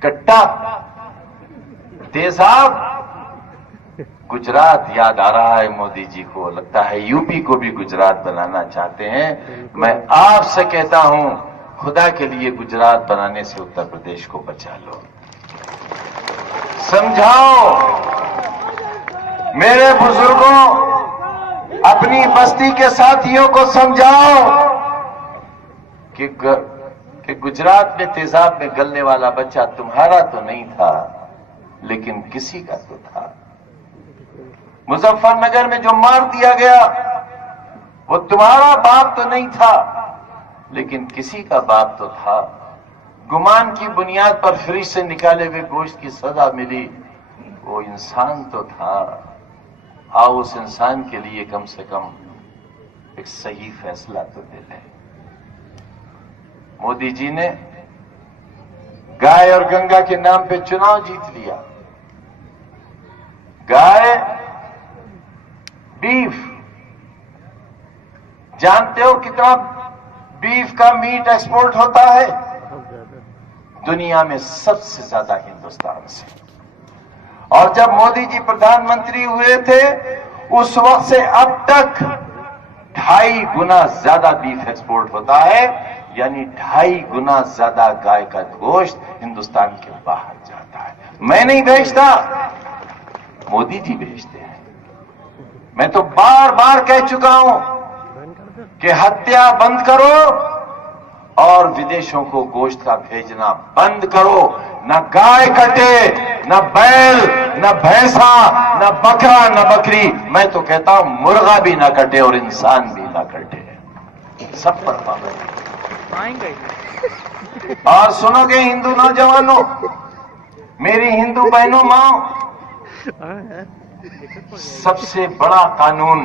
कट्टा। तेजाब, गुजरात याद आ रहा है मोदी जी को, लगता है यूपी को भी गुजरात बनाना चाहते हैं। मैं आपसे कहता हूं, खुदा के लिए गुजरात बनाने से उत्तर प्रदेश को बचा लो। समझाओ मेरे बुजुर्गों, अपनी बस्ती के साथियों को समझाओ कि गुजरात में तेजाब में गलने वाला बच्चा तुम्हारा तो नहीं था, लेकिन किसी का तो था। मुजफ्फरनगर में जो मार दिया गया, वो तुम्हारा बाप तो नहीं था, लेकिन किसी का बाप तो था। गुमान की बुनियाद पर फ्रिज से निकाले हुए गोश्त की सजा मिली, वो इंसान तो था। आओ उस इंसान के लिए कम से कम एक सही फैसला तो ले लें। मोदी जी ने गाय और गंगा के नाम पे चुनाव जीत लिया। गाय, बीफ, जानते हो कितना बीफ का मीट एक्सपोर्ट होता है? दुनिया में सबसे ज्यादा हिंदुस्तान से। और जब मोदी जी प्रधानमंत्री हुए थे, उस वक्त से अब तक 2.5 गुना ज्यादा बीफ एक्सपोर्ट होता है, यानी 2.5 गुना ज्यादा गाय का गोश्त हिंदुस्तान के बाहर जाता है। मैं नहीं भेजता, मोदी जी भेजते हैं। मैं तो बार बार कह चुका हूं कि हत्या बंद करो और विदेशों को गोश्त का भेजना बंद करो। न गाय कटे, न बैल, न भैंसा, न बकरा, न बकरी, मैं तो कहता हूं मुर्गा भी ना कटे और इंसान भी ना कटे, सब पर पाबंदी। और सुनोगे हिंदू नौजवानों, मेरी हिंदू बहनों, मां, सबसे बड़ा कानून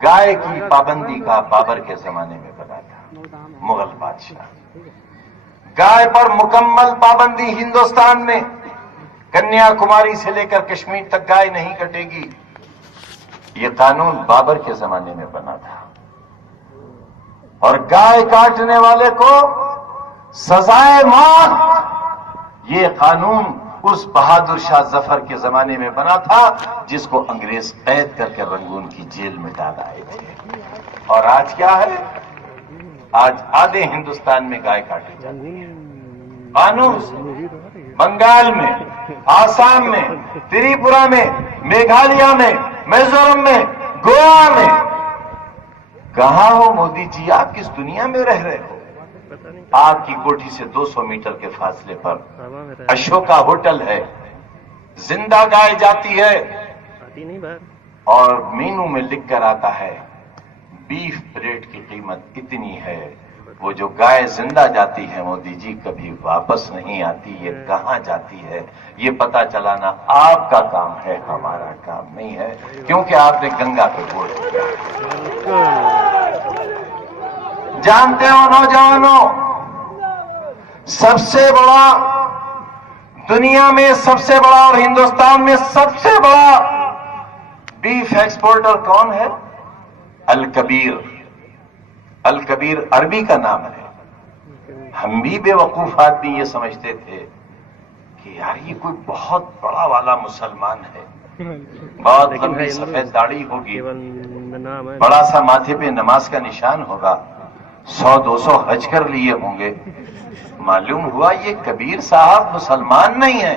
गाय की पाबंदी का बाबर के जमाने में बना था, मुगल बादशाह। गाय पर मुकम्मल पाबंदी हिंदुस्तान में, कन्याकुमारी से लेकर कश्मीर तक गाय नहीं कटेगी, ये कानून बाबर के जमाने में बना था। और गाय काटने वाले को सजाए मौत, ये कानून उस बहादुर शाह जफर के जमाने में बना था, जिसको अंग्रेज कैद करके रंगून की जेल में डाल आए थे। और आज क्या है? आज आधे हिंदुस्तान में गाय काटी जाती है। कानून बंगाल में, आसाम में, त्रिपुरा में, मेघालय में, मिजोरम में, गोवा में। कहां हो मोदी जी? आप किस दुनिया में रह रहे हो? आपकी कोठी से 200 मीटर के फासले पर अशोका होटल है, जिंदा गाय जाती है और मेनू में लिख कर आता है बीफ ब्रेड की कीमत इतनी है। वो जो गाय जिंदा जाती है मोदी जी, कभी वापस नहीं आती। ये कहां जाती है ये पता चलाना आपका काम है, हमारा काम नहीं है, क्योंकि आपने गंगा पे वोट किया। जानते हो नौजवानों, सबसे बड़ा, दुनिया में सबसे बड़ा और हिंदुस्तान में सबसे बड़ा बीफ एक्सपोर्टर कौन है? अल कबीर। अल कबीर अरबी का नाम है। हम भी बेवकूफ आदमी ये समझते थे कि यार ये कोई बहुत बड़ा वाला मुसलमान है, बहुत लंबी सफेद दाढ़ी होगी, बड़ा सा माथे पे नमाज का निशान होगा, 100-200 हज कर लिए होंगे। मालूम हुआ ये कबीर साहब मुसलमान नहीं है,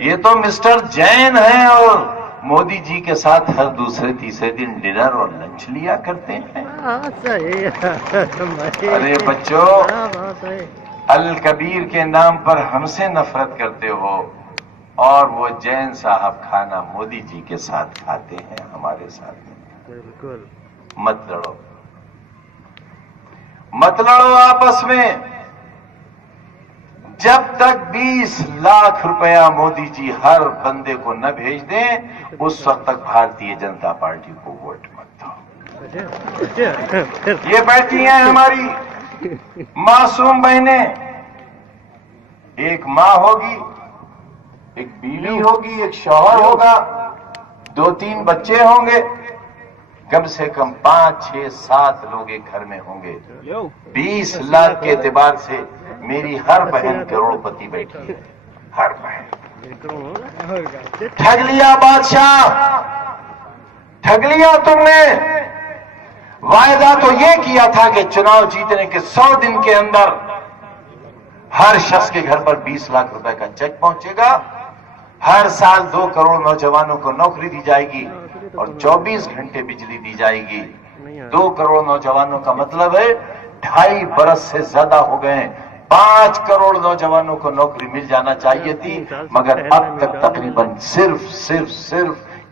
ये तो मिस्टर जैन है और मोदी जी के साथ हर दूसरे तीसरे दिन डिनर और लंच लिया करते हैं। अरे बच्चों, अल कबीर के नाम पर हमसे नफरत करते हो और वो जैन साहब खाना मोदी जी के साथ खाते हैं, हमारे साथ नहीं। बिल्कुल। मत लड़ो, मत लड़ो आपस में। जब तक 20 लाख रुपया मोदी जी हर बंदे को न भेज दें, उस वक्त तक भारतीय जनता पार्टी को वोट मत दो। ये बैठी हैं हमारी मासूम बहनें, एक माँ होगी, एक बीवी होगी, एक शौहर होगा, 2-3 बच्चे होंगे, कम से कम 5, 6, 7 लोग एक घर में होंगे। 20 लाख के एतबार से मेरी हर बहन करोड़पति बैठी है, हर बहन। ठग लिया बादशाह, ठग लिया तुमने। वायदा तो ये किया था कि चुनाव जीतने के 100 दिन के अंदर हर शख्स के घर पर 20 लाख रुपए का चेक पहुंचेगा, हर साल 2 करोड़ नौजवानों को नौकरी दी जाएगी और 24 घंटे बिजली दी जाएगी। 2 करोड़ नौजवानों का मतलब है 2.5 बरस से ज्यादा हो गए। 5 करोड़ नौजवानों को नौकरी मिल जाना चाहिए थी, मगर अब तक तकरीबन सिर्फ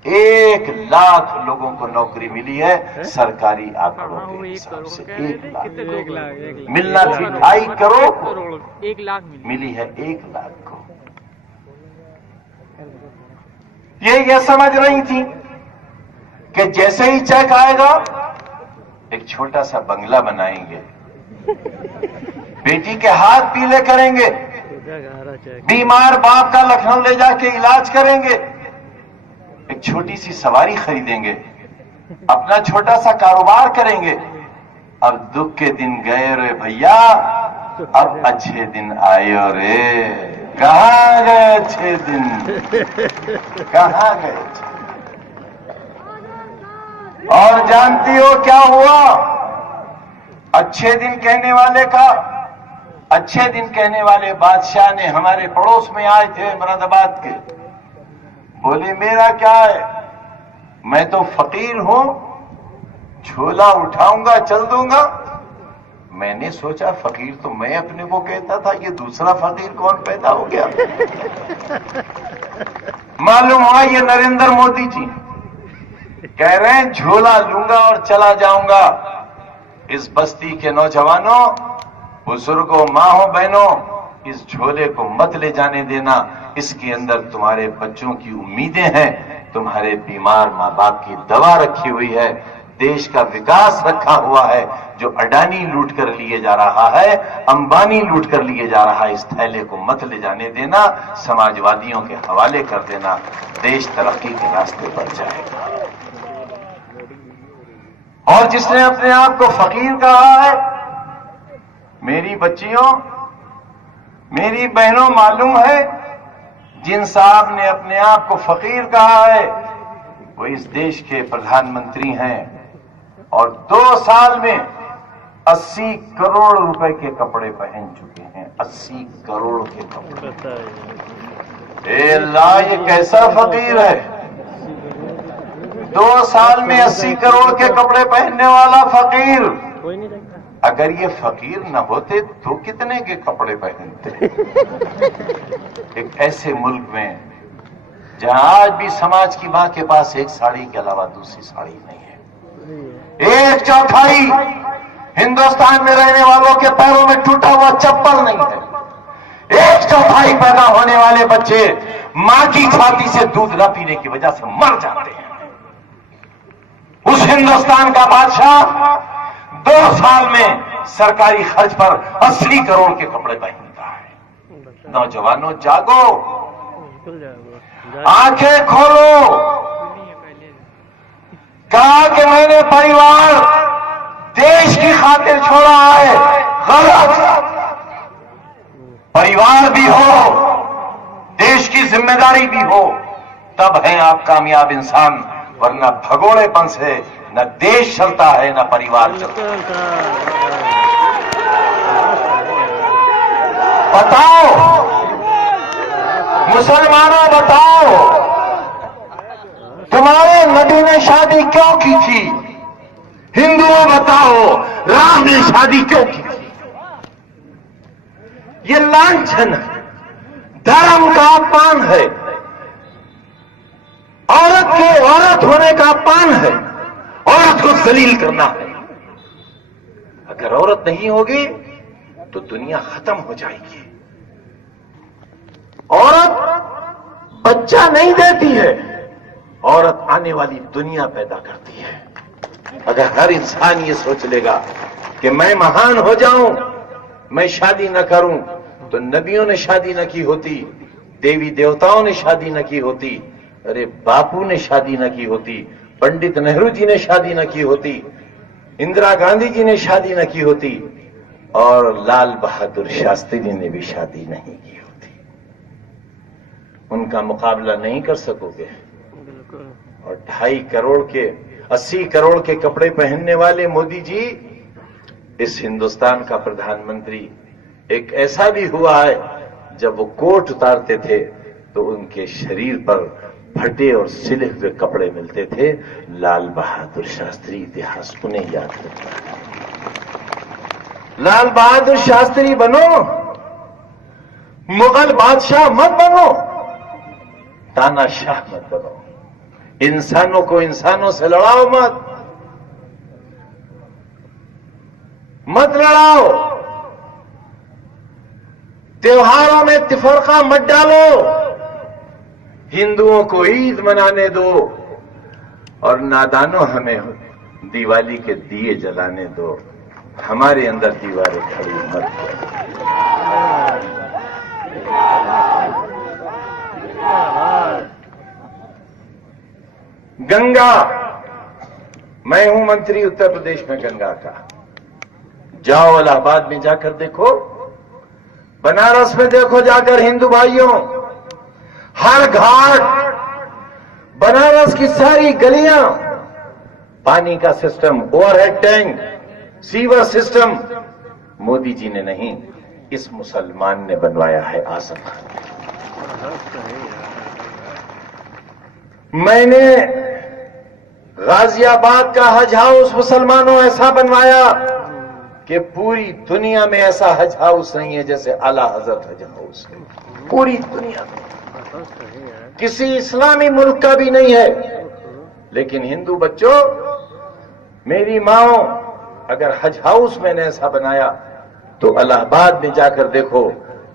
1 लाख लोगों को नौकरी मिली है सरकारी आंकड़ों के हिसाब से। 1 लाख मिलना थी 2.5 करोड़, 1 लाख मिली है 1 लाख को। ये समझ रही थी कि जैसे ही चेक आएगा एक छोटा सा बंगला बनाएंगे, बेटी के हाथ पीले करेंगे, बीमार बाप का लखनऊ ले जाके इलाज करेंगे, एक छोटी सी सवारी खरीदेंगे, अपना छोटा सा कारोबार करेंगे। अब दुख के दिन गए रे भैया, अब अच्छे दिन आए रे। कहाँ गए अच्छे दिन, कहाँ गए? और जानती हो क्या हुआ? अच्छे दिन कहने वाले का, अच्छे दिन कहने वाले बादशाह ने हमारे पड़ोस में आए थे मुरादाबाद के, बोले मेरा क्या है, मैं तो फकीर हूं, झोला उठाऊंगा चल दूंगा। मैंने सोचा फकीर तो मैं अपने को कहता था, ये दूसरा फकीर कौन पैदा हो गया? मालूम हुआ ये नरेंद्र मोदी जी कह रहे हैं झोला लूंगा और चला जाऊंगा। इस बस्ती के नौजवानों, बुजुर्गों, माँओं, बहनों, इस झोले को मत ले जाने देना। इसके अंदर तुम्हारे बच्चों की उम्मीदें हैं, तुम्हारे बीमार माँ बाप की दवा रखी हुई है, देश का विकास रखा हुआ है। जो अडानी लूट कर लिए जा रहा है, अंबानी लूट कर लिए जा रहा है, इस थैले को मत ले जाने देना, समाजवादियों के हवाले कर देना, देश तरक्की के रास्ते पर जाएगा। और जिसने अपने आप को फकीर कहा है, मेरी बच्चियों, मेरी बहनों, मालूम है जिन साहब ने अपने आप को फकीर कहा है वो इस देश के प्रधानमंत्री हैं और 2 साल में 80 करोड़ रुपए के कपड़े पहन चुके हैं। 80 करोड़ के कपड़े। ए अल्लाह, ये कैसा फकीर है? 2 साल में 80 करोड़ के कपड़े पहनने वाला फकीर। अगर ये फकीर न होते तो कितने के कपड़े पहनते? एक ऐसे मुल्क में जहां आज भी समाज की मां के पास एक साड़ी के अलावा दूसरी साड़ी नहीं है। 1/4 हिंदुस्तान में रहने वालों के पैरों में टूटा हुआ चप्पल नहीं है। 1/4 पैदा होने वाले बच्चे मां की छाती से दूध न पीने की वजह से मर जाते हैं। उस हिंदुस्तान का बादशाह 2 साल में सरकारी खर्च पर 80 करोड़ के कपड़े पहनता है। नौजवानों जागो, आंखें खोलो। کہا کہ میں نے پریوار دیش کی خاطر چھوڑا ہے. غلط. پریوار بھی ہو، دیش کی ذمہ داری بھی ہو، تب ہیں آپ کامیاب انسان. ورنہ بھگوڑے پن سے نہ دیش چلتا ہے نہ پریوار چلتا ہے. بتاؤ مسلمانوں، بتاؤ تمہارے نبی نے شادی کیوں کی تھی؟ ہندوؤں بتاؤ رام نے شادی کیوں کی تھی؟ یہ لانچھن ہے، دھرم کا اپمان ہے، عورت کے عورت ہونے کا اپمان ہے، عورت کو ذلیل کرنا ہے. اگر عورت نہیں ہوگی تو دنیا ختم ہو جائے گی. عورت بچہ نہیں دیتی ہے، عورت آنے والی دنیا پیدا کرتی ہے. اگر ہر انسان یہ سوچ لے گا کہ میں مہان ہو جاؤں، میں شادی نہ کروں، تو نبیوں نے شادی نہ کی ہوتی، دیوی دیوتاؤں نے شادی نہ کی ہوتی، ارے باپو نے شادی نہ کی ہوتی، پنڈت نہرو جی نے شادی نہ کی ہوتی، اندرا گاندھی جی نے شادی نہ کی ہوتی، اور لال بہادر شاستری نے بھی شادی نہیں کی ہوتی. ان کا مقابلہ نہیں کر سکو گے. اور 2.5 کروڑ کے 80 کروڑ کے کپڑے پہننے والے مودی جی اس ہندوستان کا پردھان منتری. ایک ایسا بھی ہوا ہے جب وہ کوٹ اتارتے تھے تو ان کے شریر پر پھٹے اور سلے ہوئے کپڑے ملتے تھے. لال بہادر شاستری اتہاس انہیں یاد کرتا ہے. لال بہادر شاستری بنو، مغل بادشاہ مت بنو، تانا شاہ مت بنو. انسانوں کو انسانوں سے لڑاؤ مت لڑاؤ. تہواروں میں تفرقہ مت ڈالو. ہندوؤں کو عید منانے دو اور نادانوں ہمیں دیوالی کے دیے جلانے دو. ہمارے اندر دیواریں کھڑی مت کرو. گنگا، میں ہوں منتری اتر پردیش میں گنگا کا. جاؤ الہ آباد میں جا کر دیکھو، بنارس میں دیکھو جا کر ہندو بھائیوں، ہر گھاٹ، بنارس کی ساری گلیاں، پانی کا system, overhead tank, sewer system Modi ji نے نہیں، اس مسلمان نے بنوایا ہے، آصف خان. میں نے غازی آباد کا حج ہاؤس مسلمانوں ایسا بنوایا کہ پوری دنیا میں ایسا حج ہاؤس نہیں ہے جیسے اعلی حضرت حج ہاؤس ہے. پوری دنیا میں کسی اسلامی ملک کا بھی نہیں ہے. لیکن ہندو بچوں، میری ماں، اگر حج ہاؤس میں نے ایسا بنایا تو الہ آباد میں جا کر دیکھو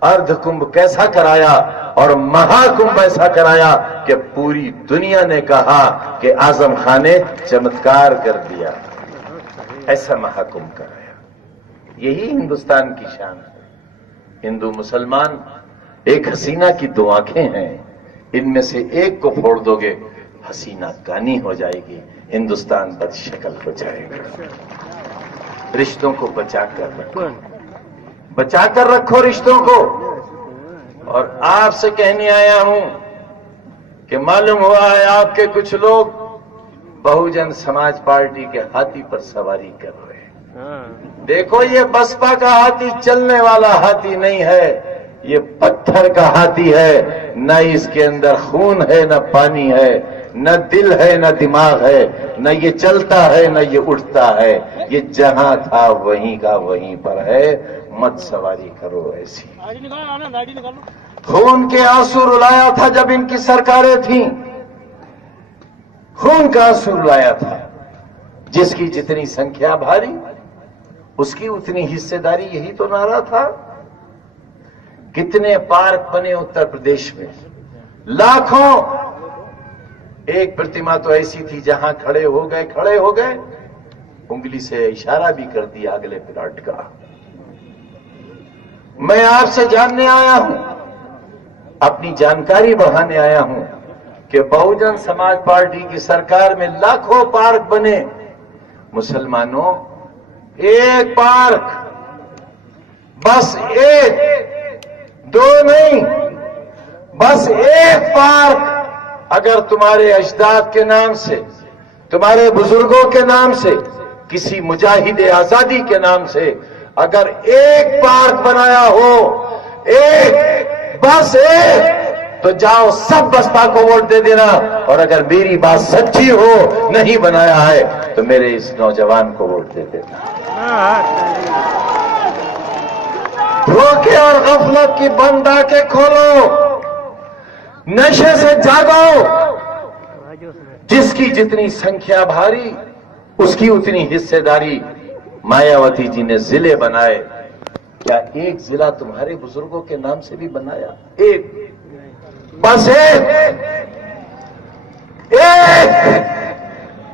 اردھ کنبھ کیسا کرایا اور مہا کنبھ ایسا کرایا کہ پوری دنیا نے کہا کہ اعظم خان نے چمتکار کر دیا. ایسا مہا کنبھ کرایا. یہی ہندوستان کی شان ہے. ہندو مسلمان ایک حسینہ کی 2 آنکھیں ہیں، ان میں سے ایک کو پھوڑ دو گے حسینہ کانی ہو جائے گی، ہندوستان بد شکل ہو جائے گا. رشتوں کو بچا کر رکھو رشتوں کو. اور آپ سے کہنے آیا ہوں کہ معلوم ہوا ہے آپ کے کچھ لوگ بہوجن سماج پارٹی کے ہاتھی پر سواری کر رہے ہیں. دیکھو یہ بسپا کا ہاتھی چلنے والا ہاتھی نہیں ہے، یہ پتھر کا ہاتھی ہے. نہ اس کے اندر خون ہے، نہ پانی ہے، نہ دل ہے، نہ دماغ ہے، نہ یہ چلتا ہے نہ یہ اٹھتا ہے. یہ جہاں تھا وہیں کا وہیں پر ہے. مت سواری کرو ایسی. خون کے آنسو رلایا تھا جب ان کی سرکاریں تھیں، خون کا آنسو رلایا تھا. جس کی جتنی سنکھیا بھاری اس کی اتنی حصے داری، یہی تو نعرہ تھا. کتنے پارک بنے اتر پردیش میں، لاکھوں. ایک پرتما تو ایسی تھی جہاں کھڑے ہو گئے، انگلی سے اشارہ بھی کر دیا اگلے پلاٹ کا. میں آپ سے جاننے آیا ہوں، اپنی جانکاری بڑھانے آیا ہوں کہ बहुजन समाज पार्टी की सरकार में लाखों पार्क बने। मुसलमानों, एक पार्क, बस एक, दो नहीं, बस एक पार्क अगर तुम्हारे अजदाद के नाम से, तुम्हारे बुजुर्गों के नाम से, किसी मुजाहिद आजादी के नाम से अगर एक पार्क बनाया हो, एक, बस एक, तो जाओ सब बसपा को वोट दे देना। और अगर मेरी बात सच्ची हो, नहीं बनाया है, तो मेरे इस नौजवान को वोट दे देना। धोखे और गफलत की बंद आंखें खोलो, नशे से जागो। जिसकी जितनी संख्या भारी, उसकी उतनी हिस्सेदारी। मायावती जी ने जिले बनाए, क्या एक जिला तुम्हारे बुजुर्गों के नाम से भी बनाया? एक, बस एक,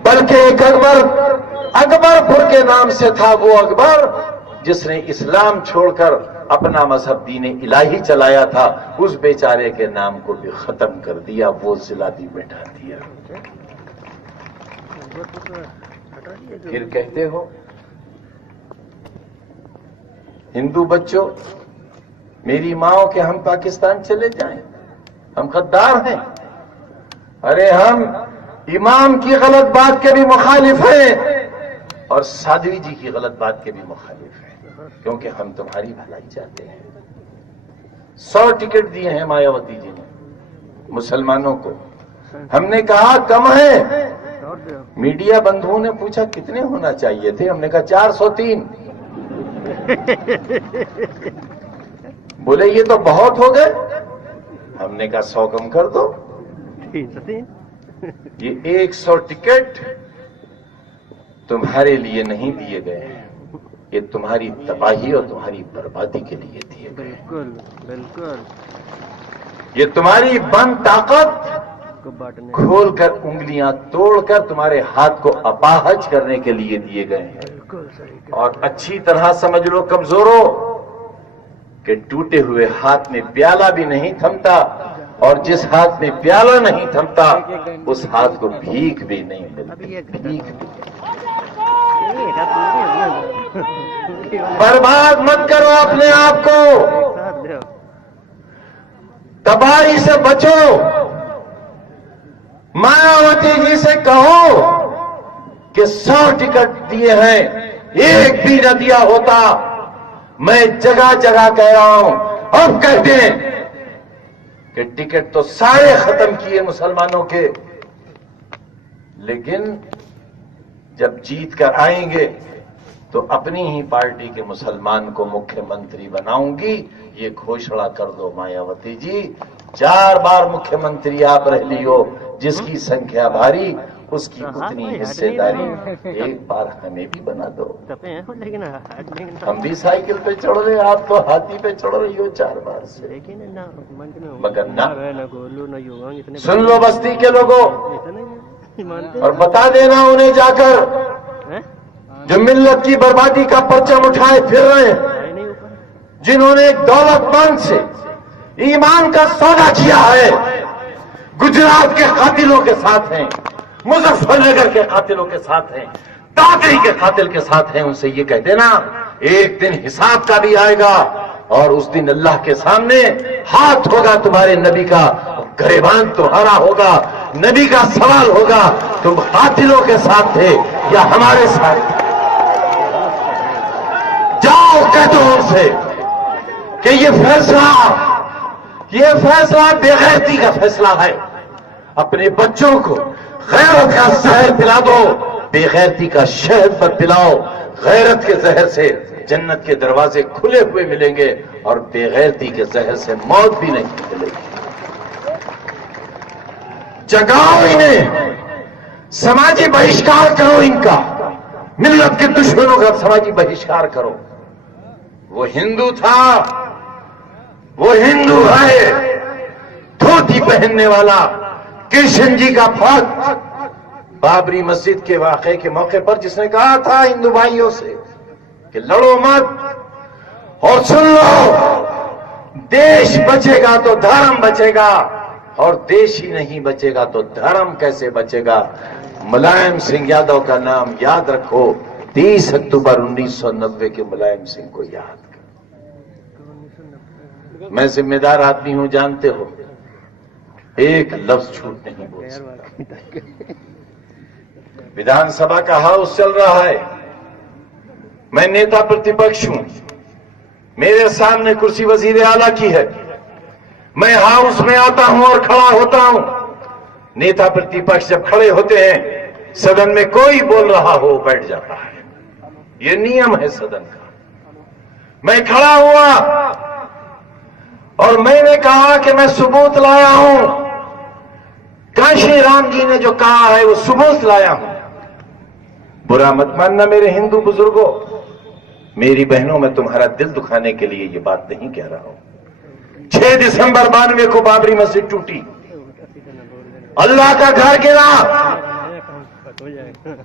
बल्कि एक अकबरपुर के नाम से था। वो अकबर जिसने इस्लाम छोड़कर अपना मजहब दीन इलाही चलाया था, उस बेचारे के नाम को भी खत्म कर दिया, वो जिला भी बैठा दिया। फिर कहते हो हिंदू बच्चों, मेरी माओ के हम पाकिस्तान चले जाएं, हम गद्दार हैं। अरे हम इमाम की गलत बात के भी मुखालिफ हैं और साध्वी जी की गलत बात के भी मुखालिफ हैं, क्योंकि हम तुम्हारी भलाई चाहते हैं। 100 टिकट दिए हैं मायावती जी ने मुसलमानों को। हमने कहा कम है। मीडिया बंधुओं ने पूछा कितने होना चाहिए थे, हमने कहा 403। बोले ये तो बहुत हो गए। हमने कहा 100 कम कर दो। ये 100 टिकट तुम्हारे लिए नहीं दिए गए हैं, ये तुम्हारी तबाही और तुम्हारी बर्बादी के लिए दिए गए। बिल्कुल बिल्कुल। ये तुम्हारी बंद ताकत खोलकर, उंगलियां तोड़कर तुम्हारे हाथ को अपाहज करने के लिए दिए गए हैं। बिल्कुल सही। और अच्छी तरह समझ लो कमजोरों, कि टूटे हुए हाथ में प्याला भी नहीं थमता, और जिस हाथ में प्याला नहीं थमता उस हाथ को भीख भी नहीं मिलती। भीख भी। बर्बाद मत करो अपने आप को, तबाही से बचो। मायावती जी से कहो कि 100 टिकट दिए हैं, एक भी न दिया होता। मैं जगह जगह कह रहा हूं, अब कहते हैं कि टिकट तो सारे खत्म किए मुसलमानों के, लेकिन जब जीत कर आएंगे तो अपनी ही पार्टी के मुसलमान को मुख्यमंत्री बनाऊंगी, ये घोषणा कर दो मायावती जी। 4 बार मुख्यमंत्री आप रह लियो, जिसकी संख्या भारी उसकी उतनी हिस्सेदारी। एक बार हमें भी बना दो। हम भी साइकिल पे चढ़ रहे, आप तो हाथी पे चढ़ रही हो 4 बार से। मगर ना, सुन लो बस्ती के लोगों, और बता देना उन्हें जाकर जो मिल्लत की बर्बादी का परचम उठाए फिर रहे हैं, जिन्होंने दौलतमंद से ईमान का सौदा किया है, गुजरात के कातिलों के साथ हैं, मुजफ्फरनगर के कातिलों के साथ हैं, दादरी के कातिल के साथ हैं। उनसे ये कह देना एक दिन हिसाब का भी आएगा, और उस दिन अल्लाह के सामने हाथ होगा तुम्हारे नबी का, गरेबान तुम्हारा होगा। नबी का सवाल होगा, तुम कातिलों के साथ थे या हमारे साथ? जाओ कह दो उनसे कि ये फैसला बेगैरती का फैसला है। अपने बच्चों को गैरत का जहर पिला दो, बेगैरती का शहद मत पिलाओ। गैरत के जहर से जन्नत के दरवाजे खुले हुए मिलेंगे, और बेगैरती के जहर से मौत भी नहीं मिलेगी। जगाओ इन्हें, समाजी बहिष्कार करो इनका, मिल्लत के दुश्मनों का समाजी बहिष्कार करो। वो हिंदू था, वो हिंदू है, धोती पहनने वाला, कृष्ण जी का भक्त, बाबरी मस्जिद के वाक़े के मौके पर जिसने कहा था हिंदू भाइयों से कि लड़ो मत, और सुन लो, देश बचेगा तो धर्म बचेगा। اور دیش ہی نہیں بچے گا تو دھرم کیسے بچے گا؟ ملائم سنگھ یادو کا نام یاد رکھو، 30 اکتوبر 1990 کے ملائم سنگھ کو یاد کرو۔ میں ذمہ دار آدمی ہوں، جانتے ہو، ایک لفظ جھوٹ نہیں بول سکتا۔ विधान सभा का हाउस चल रहा है, मैं नेता प्रतिपक्ष हूं, मेरे सामने कुर्सी वजीर आला की है, मैं हाउस में आता हूं और खड़ा होता हूं। नेता प्रतिपक्ष जब खड़े होते हैं, सदन में कोई बोल रहा हो बैठ जाता है, ये नियम है सदन का। मैं खड़ा हुआ और मैंने कहा कि मैं सबूत लाया हूं, काशी राम जी ने जो कहा है वो सबूत लाया हूं। बुरा मत मानना मेरे हिंदू बुजुर्गों, मेरी बहनों, मैं तुम्हारा दिल दुखाने के लिए ये बात नहीं कह रहा हूं। 6 दिसंबर 92 को बाबरी मस्जिद टूटी, अल्लाह का घर गिरा,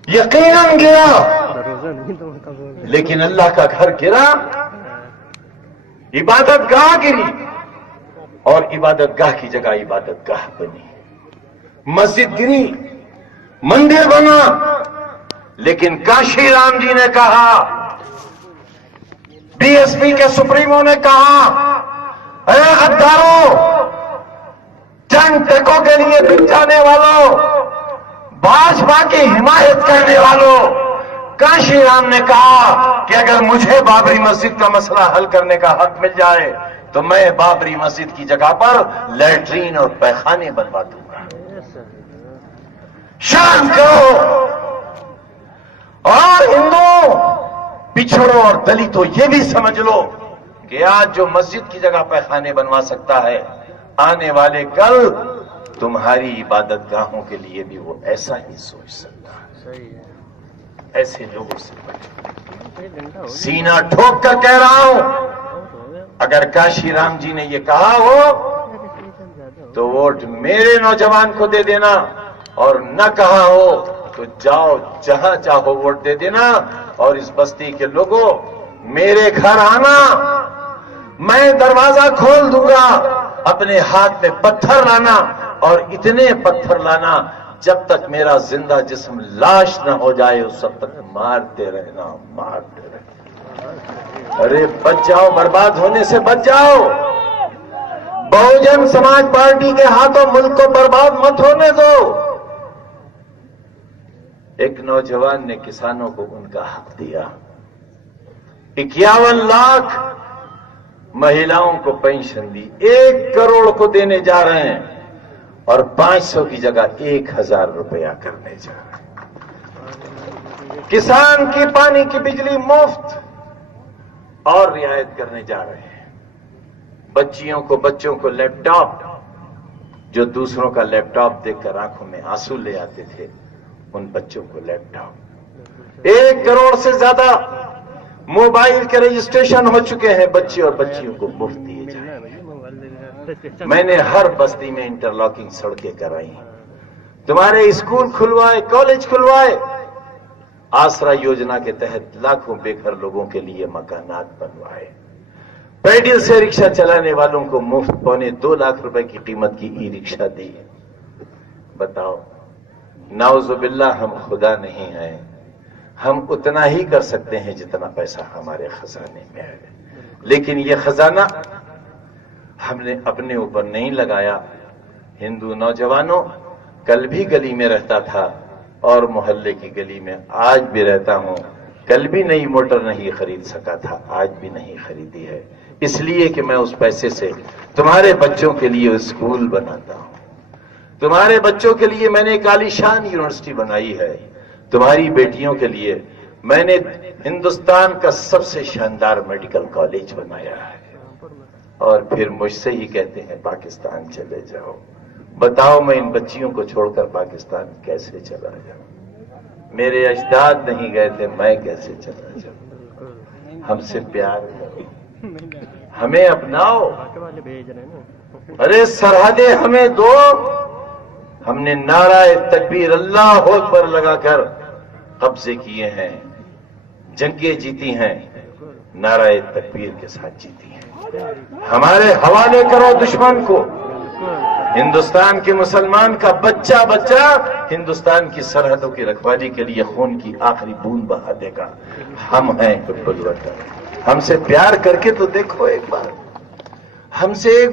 यकीनन गिरा, लेकिन अल्लाह का घर गिरा, इबादत गाह गिरी और इबादत गाह की जगह इबादत गाह बनी। मस्जिद गिरी, मंदिर बना, लेकिन काशी राम जी ने कहा, बीएसपी के सुप्रीमो ने कहा, अरे गद्दारों, जंग टेकों के लिए बिक जाने वालों, भाजपा की हिमायत करने वालों, काशी राम ने कहा कि अगर मुझे बाबरी मस्जिद का मसला हल करने का हक मिल जाए तो मैं बाबरी मस्जिद की जगह पर लैट्रीन और पैखाने बनवा दूंगा। शांत करो। और हिंदुओं, पिछड़ों और दलितों, ये भी समझ लो कि आज जो मस्जिद की जगह पैखाने बनवा सकता है, आने वाले कल तुम्हारी इबादत गाहों के लिए भी वो ऐसा ही सोच सकता है। ऐसे लोगों से बचो। सीना ठोक कर कह रहा हूं, अगर काशी राम जी ने ये कहा हो तो वोट मेरे नौजवान को दे देना, और न कहा हो तो जाओ जहां चाहो वोट दे देना। और इस बस्ती के लोगों, मेरे घर आना, मैं दरवाजा खोल दूंगा, अपने हाथ में पत्थर लाना, और इतने पत्थर लाना जब तक मेरा जिंदा जिस्म लाश न हो जाए उस सब तक मारते रहना, मारते रहना। अरे बच जाओ, बर्बाद होने से बच जाओ। बहुजन समाज पार्टी के हाथों मुल्क को बर्बाद मत होने दो। एक नौजवान ने किसानों को उनका हक दिया, 51 लाख महिलाओं को पेंशन दी, 1 करोड़ को देने जा रहे हैं, और 500 की जगह 1000 रुपया करने जा रहे हैं। किसान की पानी की बिजली मुफ्त और रियायत करने जा रहे हैं। बच्चों को लैपटॉप, जो दूसरों का लैपटॉप देखकर आंखों में आंसू ले आते थे, उन बच्चों को लैपटॉप। 1 करोड़ से ज्यादा मोबाइल के रजिस्ट्रेशन हो चुके हैं, बच्चे और बच्चियों को मुफ्त दिए जाए। मैंने हर बस्ती में इंटरलॉकिंग सड़कें कराई, तुम्हारे स्कूल खुलवाए, कॉलेज खुलवाए, आसरा योजना के तहत लाखों बेघर लोगों के लिए मकानात बनवाए, पैडल से रिक्शा चलाने वालों को मुफ्त 2.25 लाख रुपए की कीमत की ई रिक्शा दी। बताओ, नाउजुबिल्लाह हम खुदा नहीं हैं, हम उतना ही कर सकते हैं जितना पैसा हमारे खजाने में है, लेकिन ये खजाना हमने अपने ऊपर नहीं लगाया। हिंदू नौजवानों, कल भी गली में रहता था और मोहल्ले की गली में आज भी रहता हूं। कल भी नई मोटर नहीं खरीद सका था, आज भी नहीं खरीदी है, इसलिए कि मैं उस पैसे से तुम्हारे बच्चों के लिए स्कूल बनाता हूं, तुम्हारे बच्चों के लिए मैंने एक आलीशान यूनिवर्सिटी बनाई है, तुम्हारी बेटियों के लिए मैंने हिंदुस्तान का सबसे शानदार मेडिकल कॉलेज बनाया है, और फिर मुझसे ही कहते हैं पाकिस्तान चले जाओ। बताओ, मैं इन बच्चियों को छोड़कर पाकिस्तान कैसे चला जाऊं? मेरे अजदाद नहीं गए थे, मैं कैसे चला जाऊं? हमसे प्यार करो, हमें अपनाओ, अरे सरहदें हमें दो। हमने नाराए तकबीर अल्लाह अकबर लगाकर कब्जे किए हैं, जंगें जीती हैं, नाराए तकबीर के साथ जीती हैं। हमारे हवाले करो दुश्मन को, ہندوستان کے مسلمان کا بچہ بچہ ہندوستان کی سرحدوں کی رکھوالی کے لیے خون کی آخری بوند بہا دے گا. ہم ہیں حب الوطن. ہم سے پیار کر کے تو دیکھو ایک بار. ہم سے